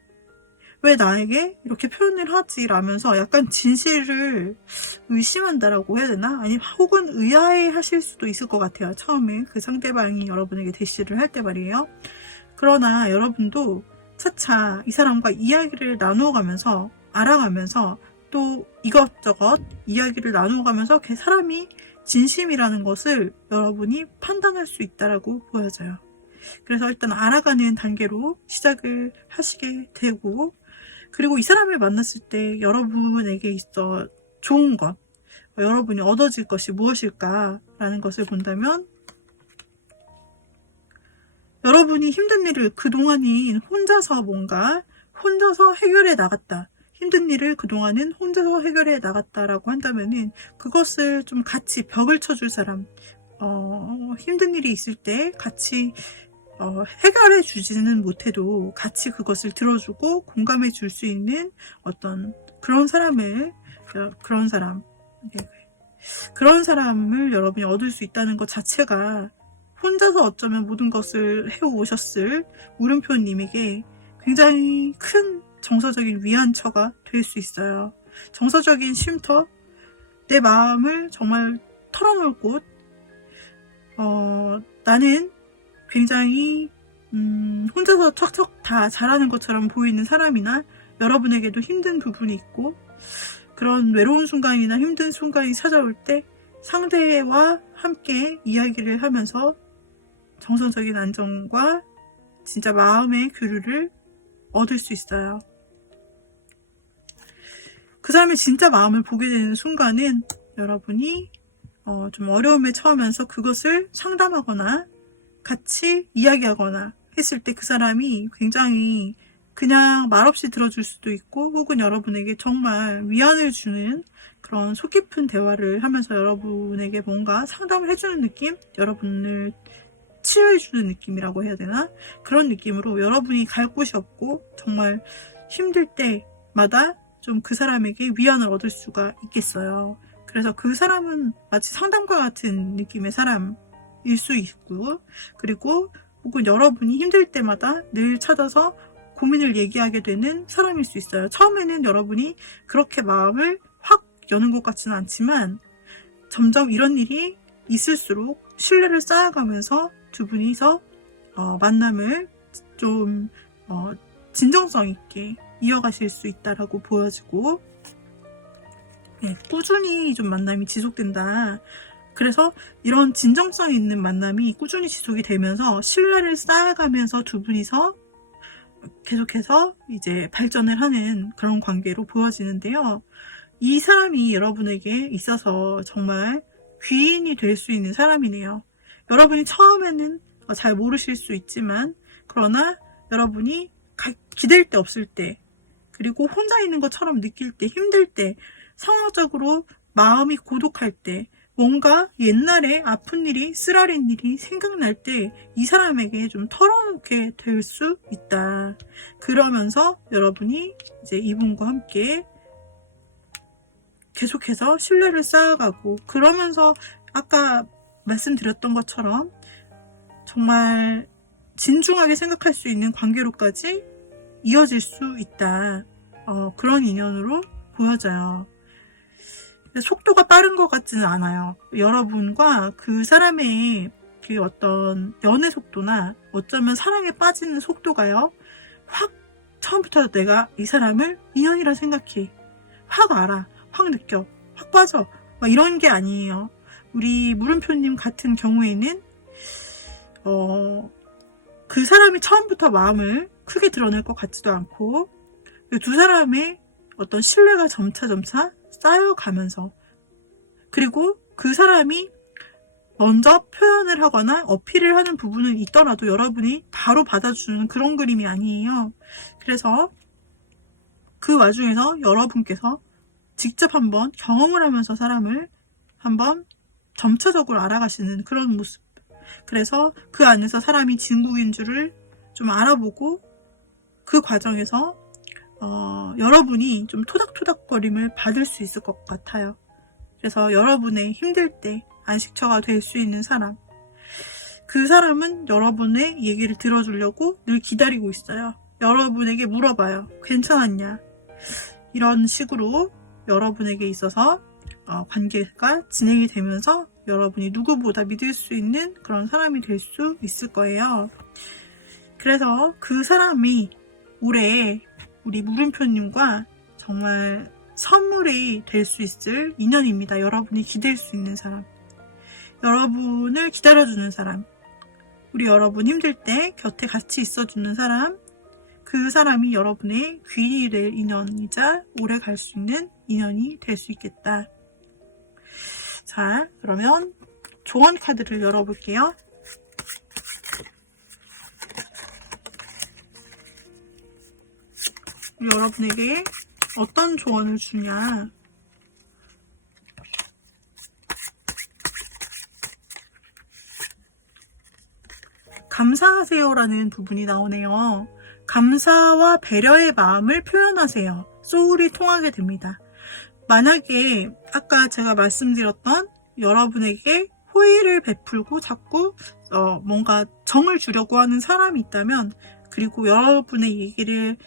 왜 나에게 이렇게 표현을 하지? 라면서 약간 진실을 의심한다라고 해야 되나? 아니면 혹은 의아해 하실 수도 있을 것 같아요. 처음에 그 상대방이 여러분에게 대시를 할 때 말이에요. 그러나 여러분도 차차 이 사람과 이야기를 나누어가면서 알아가면서 또 이것저것 이야기를 나누어가면서 그 사람이 진심이라는 것을 여러분이 판단할 수 있다라고 보여져요. 그래서 일단 알아가는 단계로 시작을 하시게 되고, 그리고 이 사람을 만났을 때 여러분에게 있어 좋은 것, 여러분이 얻어질 것이 무엇일까라는 것을 본다면, 여러분이 힘든 일을 그동안인 혼자서 해결해 나갔다. 힘든 일을 그동안은 혼자서 해결해 나갔다라고 한다면은 그것을 좀 같이 벽을 쳐줄 사람, 힘든 일이 있을 때 같이 해결해 주지는 못해도 같이 그것을 들어주고 공감해 줄 수 있는 어떤 그런 사람을 여러분이 얻을 수 있다는 것 자체가 혼자서 어쩌면 모든 것을 해오셨을 물음표님에게 굉장히 큰 정서적인 위안처가 될 수 있어요. 정서적인 쉼터, 내 마음을 정말 털어놓을 곳, 나는 굉장히 혼자서 척척 다 잘하는 것처럼 보이는 사람이나 여러분에게도 힘든 부분이 있고, 그런 외로운 순간이나 힘든 순간이 찾아올 때 상대와 함께 이야기를 하면서 정서적인 안정과 진짜 마음의 교류를 얻을 수 있어요. 그 사람의 진짜 마음을 보게 되는 순간은 여러분이 좀 어려움에 처하면서 그것을 상담하거나 같이 이야기하거나 했을 때 그 사람이 굉장히 그냥 말없이 들어줄 수도 있고 혹은 여러분에게 정말 위안을 주는 그런 속 깊은 대화를 하면서 여러분에게 뭔가 상담을 해주는 느낌? 여러분을 치유해주는 느낌이라고 해야 되나? 그런 느낌으로 여러분이 갈 곳이 없고 정말 힘들 때마다 좀 그 사람에게 위안을 얻을 수가 있겠어요. 그래서 그 사람은 마치 상담가 같은 느낌의 사람일 수 있고, 그리고 혹은 여러분이 힘들 때마다 늘 찾아서 고민을 얘기하게 되는 사람일 수 있어요. 처음에는 여러분이 그렇게 마음을 확 여는 것 같지는 않지만 점점 이런 일이 있을수록 신뢰를 쌓아가면서 두 분이서 만남을 좀 진정성 있게 이어가실 수 있다라고 보여지고, 네, 꾸준히 좀 만남이 지속된다. 그래서 이런 진정성 있는 만남이 꾸준히 지속이 되면서 신뢰를 쌓아가면서 두 분이서 계속해서 이제 발전을 하는 그런 관계로 보여지는데요. 이 사람이 여러분에게 있어서 정말 귀인이 될 수 있는 사람이네요. 여러분이 처음에는 잘 모르실 수 있지만, 그러나 여러분이 기댈 데 없을 때, 그리고 혼자 있는 것처럼 느낄 때, 힘들 때, 상황적으로 마음이 고독할 때, 뭔가 옛날에 아픈 일이, 쓰라린 일이 생각날 때 이 사람에게 좀 털어놓게 될 수 있다. 그러면서 여러분이 이제 이분과 함께 계속해서 신뢰를 쌓아가고, 그러면서 아까 말씀드렸던 것처럼 정말 진중하게 생각할 수 있는 관계로까지 이어질 수 있다. 그런 인연으로 보여져요. 속도가 빠른 것 같지는 않아요. 여러분과 그 사람의 그 어떤 연애 속도나 어쩌면 사랑에 빠지는 속도가요, 확 처음부터 내가 이 사람을 인연이라 생각해, 확 알아, 확 느껴, 확 빠져, 막 이런 게 아니에요. 우리 물음표님 같은 경우에는 그 사람이 처음부터 마음을 크게 드러낼 것 같지도 않고, 두 사람의 어떤 신뢰가 점차 쌓여가면서, 그리고 그 사람이 먼저 표현을 하거나 어필을 하는 부분은 있더라도 여러분이 바로 받아주는 그런 그림이 아니에요. 그래서 그 와중에서 여러분께서 직접 한번 경험을 하면서 사람을 한번 점차적으로 알아가시는 그런 모습. 그래서 그 안에서 사람이 진국인 줄을 좀 알아보고, 그 과정에서 여러분이 좀 토닥토닥거림을 받을 수 있을 것 같아요. 그래서 여러분의 힘들 때 안식처가 될 수 있는 사람, 그 사람은 여러분의 얘기를 들어주려고 늘 기다리고 있어요. 여러분에게 물어봐요. 괜찮았냐? 이런 식으로 여러분에게 있어서 관계가 진행이 되면서 여러분이 누구보다 믿을 수 있는 그런 사람이 될 수 있을 거예요. 그래서 그 사람이 올해 우리 물음표님과 정말 선물이 될 수 있을 인연입니다. 여러분이 기댈 수 있는 사람, 여러분을 기다려주는 사람, 우리 여러분 힘들 때 곁에 같이 있어주는 사람, 그 사람이 여러분의 귀인이 될 인연이자 오래 갈 수 있는 인연이 될 수 있겠다. 자, 그러면 조언 카드를 열어볼게요. 여러분에게 어떤 조언을 주냐. 감사하세요라는 부분이 나오네요. 감사와 배려의 마음을 표현하세요. 소울이 통하게 됩니다. 만약에 아까 제가 말씀드렸던 여러분에게 호의를 베풀고 자꾸 뭔가 정을 주려고 하는 사람이 있다면, 그리고 여러분의 얘기를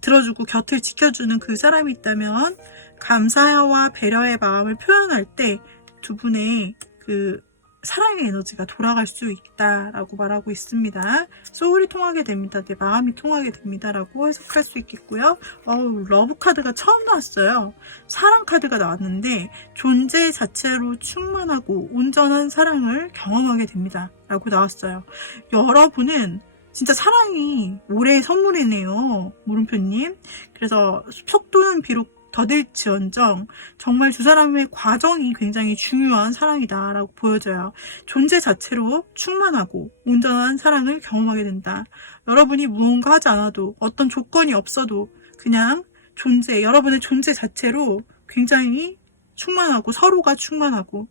들어주고 곁을 지켜주는 그 사람이 있다면, 감사와 배려의 마음을 표현할 때 두 분의 그 사랑의 에너지가 돌아갈 수 있다라고 말하고 있습니다. 소울이 통하게 됩니다. 내 마음이 통하게 됩니다라고 해석할 수 있겠고요. 러브 카드가 처음 나왔어요. 사랑 카드가 나왔는데 존재 자체로 충만하고 온전한 사랑을 경험하게 됩니다 라고 나왔어요. 여러분은 진짜 사랑이 올해의 선물이네요, 물음표님. 그래서 속도는 비록 더딜지언정 정말 두 사람의 과정이 굉장히 중요한 사랑이다라고 보여져요. 존재 자체로 충만하고 온전한 사랑을 경험하게 된다. 여러분이 무언가 하지 않아도 어떤 조건이 없어도 그냥 여러분의 존재 자체로 굉장히 충만하고 서로가 충만하고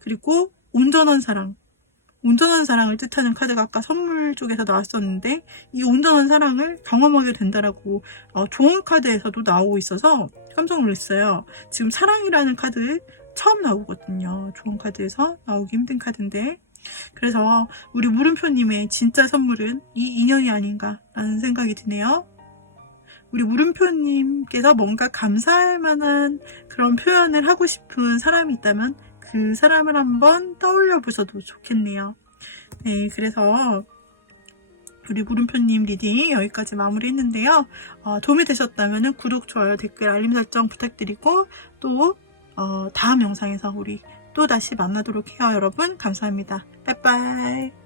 그리고 온전한 사랑을 뜻하는 카드가 아까 선물 쪽에서 나왔었는데 이 온전한 사랑을 경험하게 된다라고 좋은 카드에서도 나오고 있어서 깜짝 놀랐어요. 지금 사랑이라는 카드 처음 나오거든요. 좋은 카드에서 나오기 힘든 카드인데 그래서 우리 물음표님의 진짜 선물은 이 인연이 아닌가라는 생각이 드네요. 우리 물음표님께서 뭔가 감사할 만한 그런 표현을 하고 싶은 사람이 있다면 그 사람을 한번 떠올려 보셔도 좋겠네요. 네, 그래서 우리 물음표님 리딩 여기까지 마무리했는데요. 도움이 되셨다면 구독, 좋아요, 댓글, 알림 설정 부탁드리고 또 다음 영상에서 우리 또 다시 만나도록 해요. 여러분 감사합니다. 빠이빠이.